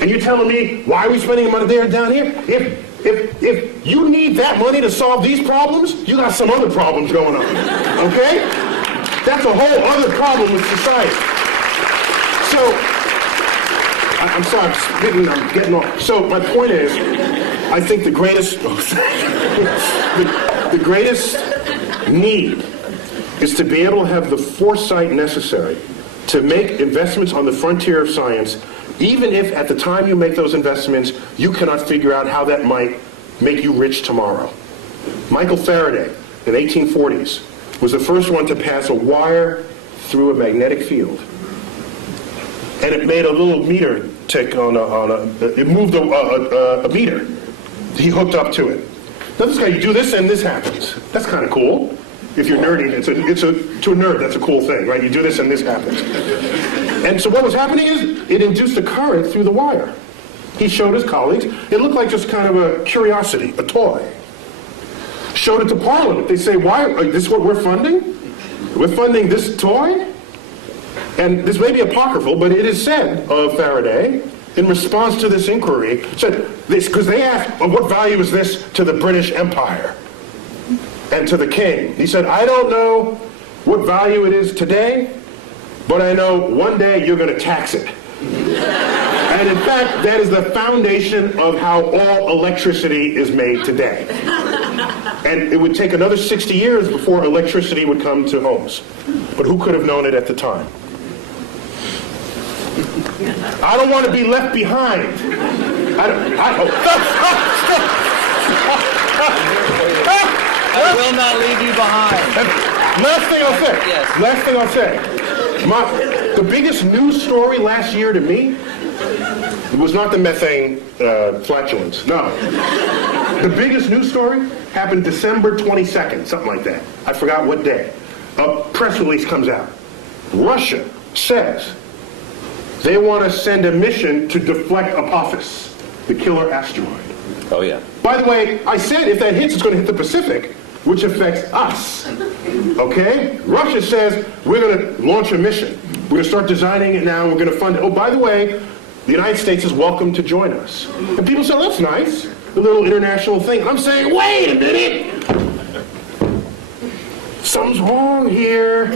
And you're telling me, why are we spending money there and down here? If you need that money to solve these problems, you got some other problems going on, okay? That's a whole other problem with society. So, I'm sorry, I'm getting off. So my point is, I think the greatest, the greatest need is to be able to have the foresight necessary to make investments on the frontier of science, even if at the time you make those investments, you cannot figure out how that might make you rich tomorrow. Michael Faraday, in the 1840s, was the first one to pass a wire through a magnetic field. And it made a little meter tick it moved a meter. He hooked up to it. Now this guy, you do this and this happens. That's kind of cool. If you're nerdy, to a nerd, that's a cool thing, right? You do this and this happens. And so what was happening is, it induced a current through the wire. He showed his colleagues. It looked like just kind of a curiosity, a toy. Showed it to Parliament. They say, why, is this what we're funding? We're funding this toy? And this may be apocryphal, but it is said of Faraday, in response to this inquiry, said this, because they asked, well, what value is this to the British Empire and to the king? He said, I don't know what value it is today, but I know one day you're going to tax it. And in fact, that is the foundation of how all electricity is made today. And it would take another 60 years before electricity would come to homes. But who could have known it at the time? I don't want to be left behind. I will not leave you behind. Last thing I'll say. Yes. Last thing I'll say. The biggest news story last year to me was not the methane flatulence. No. The biggest news story happened December 22nd, something like that. I forgot what day. A press release comes out. Russia says they want to send a mission to deflect Apophis, the killer asteroid. Oh, yeah. By the way, I said if that hits, it's going to hit the Pacific, which affects us. Okay? Russia says we're going to launch a mission. We're going to start designing it now. We're going to fund it. Oh, by the way, the United States is welcome to join us. And people say, oh, that's nice. A little international thing. I'm saying, wait a minute. Something's wrong here.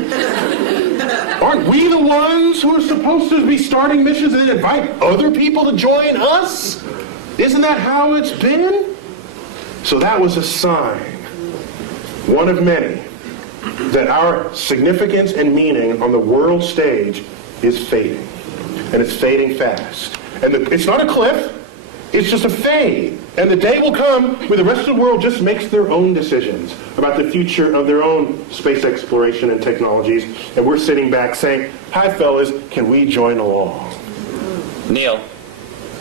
Aren't we the ones who are supposed to be starting missions and then invite other people to join us? Isn't that how it's been? So that was a sign, one of many, that our significance and meaning on the world stage is fading. And it's fading fast. And it's not a cliff, it's just a fade. And the day will come where the rest of the world just makes their own decisions about the future of their own space exploration and technologies. And we're sitting back saying, hi fellas, can we join along? Neil,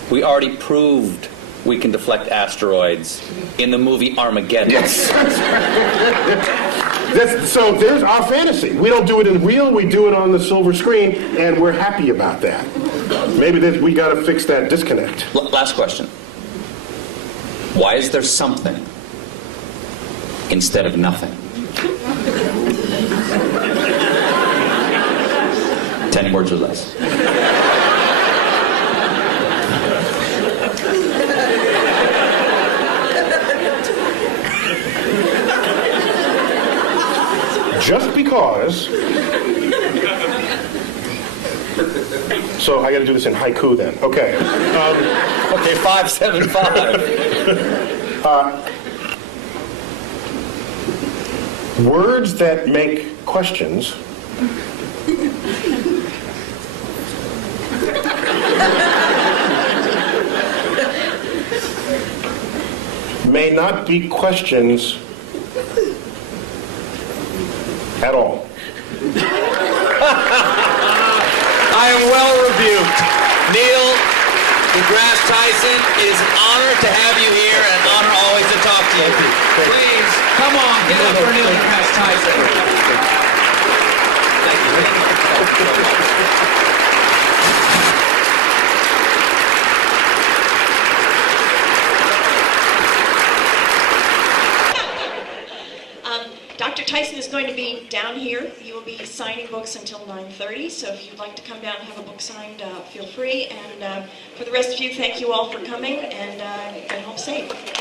we already proved we can deflect asteroids in the movie Armageddon. Yes. So there's our fantasy. We don't do it in real, we do it on the silver screen, and we're happy about that. Maybe we got to fix that disconnect. Last question. Why is there something instead of nothing? 10 words or less. Just because. So I got to do this in haiku then. Okay. Okay, 575. Words that make questions may not be questions at all. I am well rebuked. Neil deGrasse Tyson, it is an honor to have you here and an honor always to talk to you. Please, come on, give it up for Neil deGrasse Tyson. Thank you. Tyson is going to be down here. He will be signing books until 9:30, so if you'd like to come down and have a book signed, feel free. And for the rest of you, thank you all for coming, and get home safe.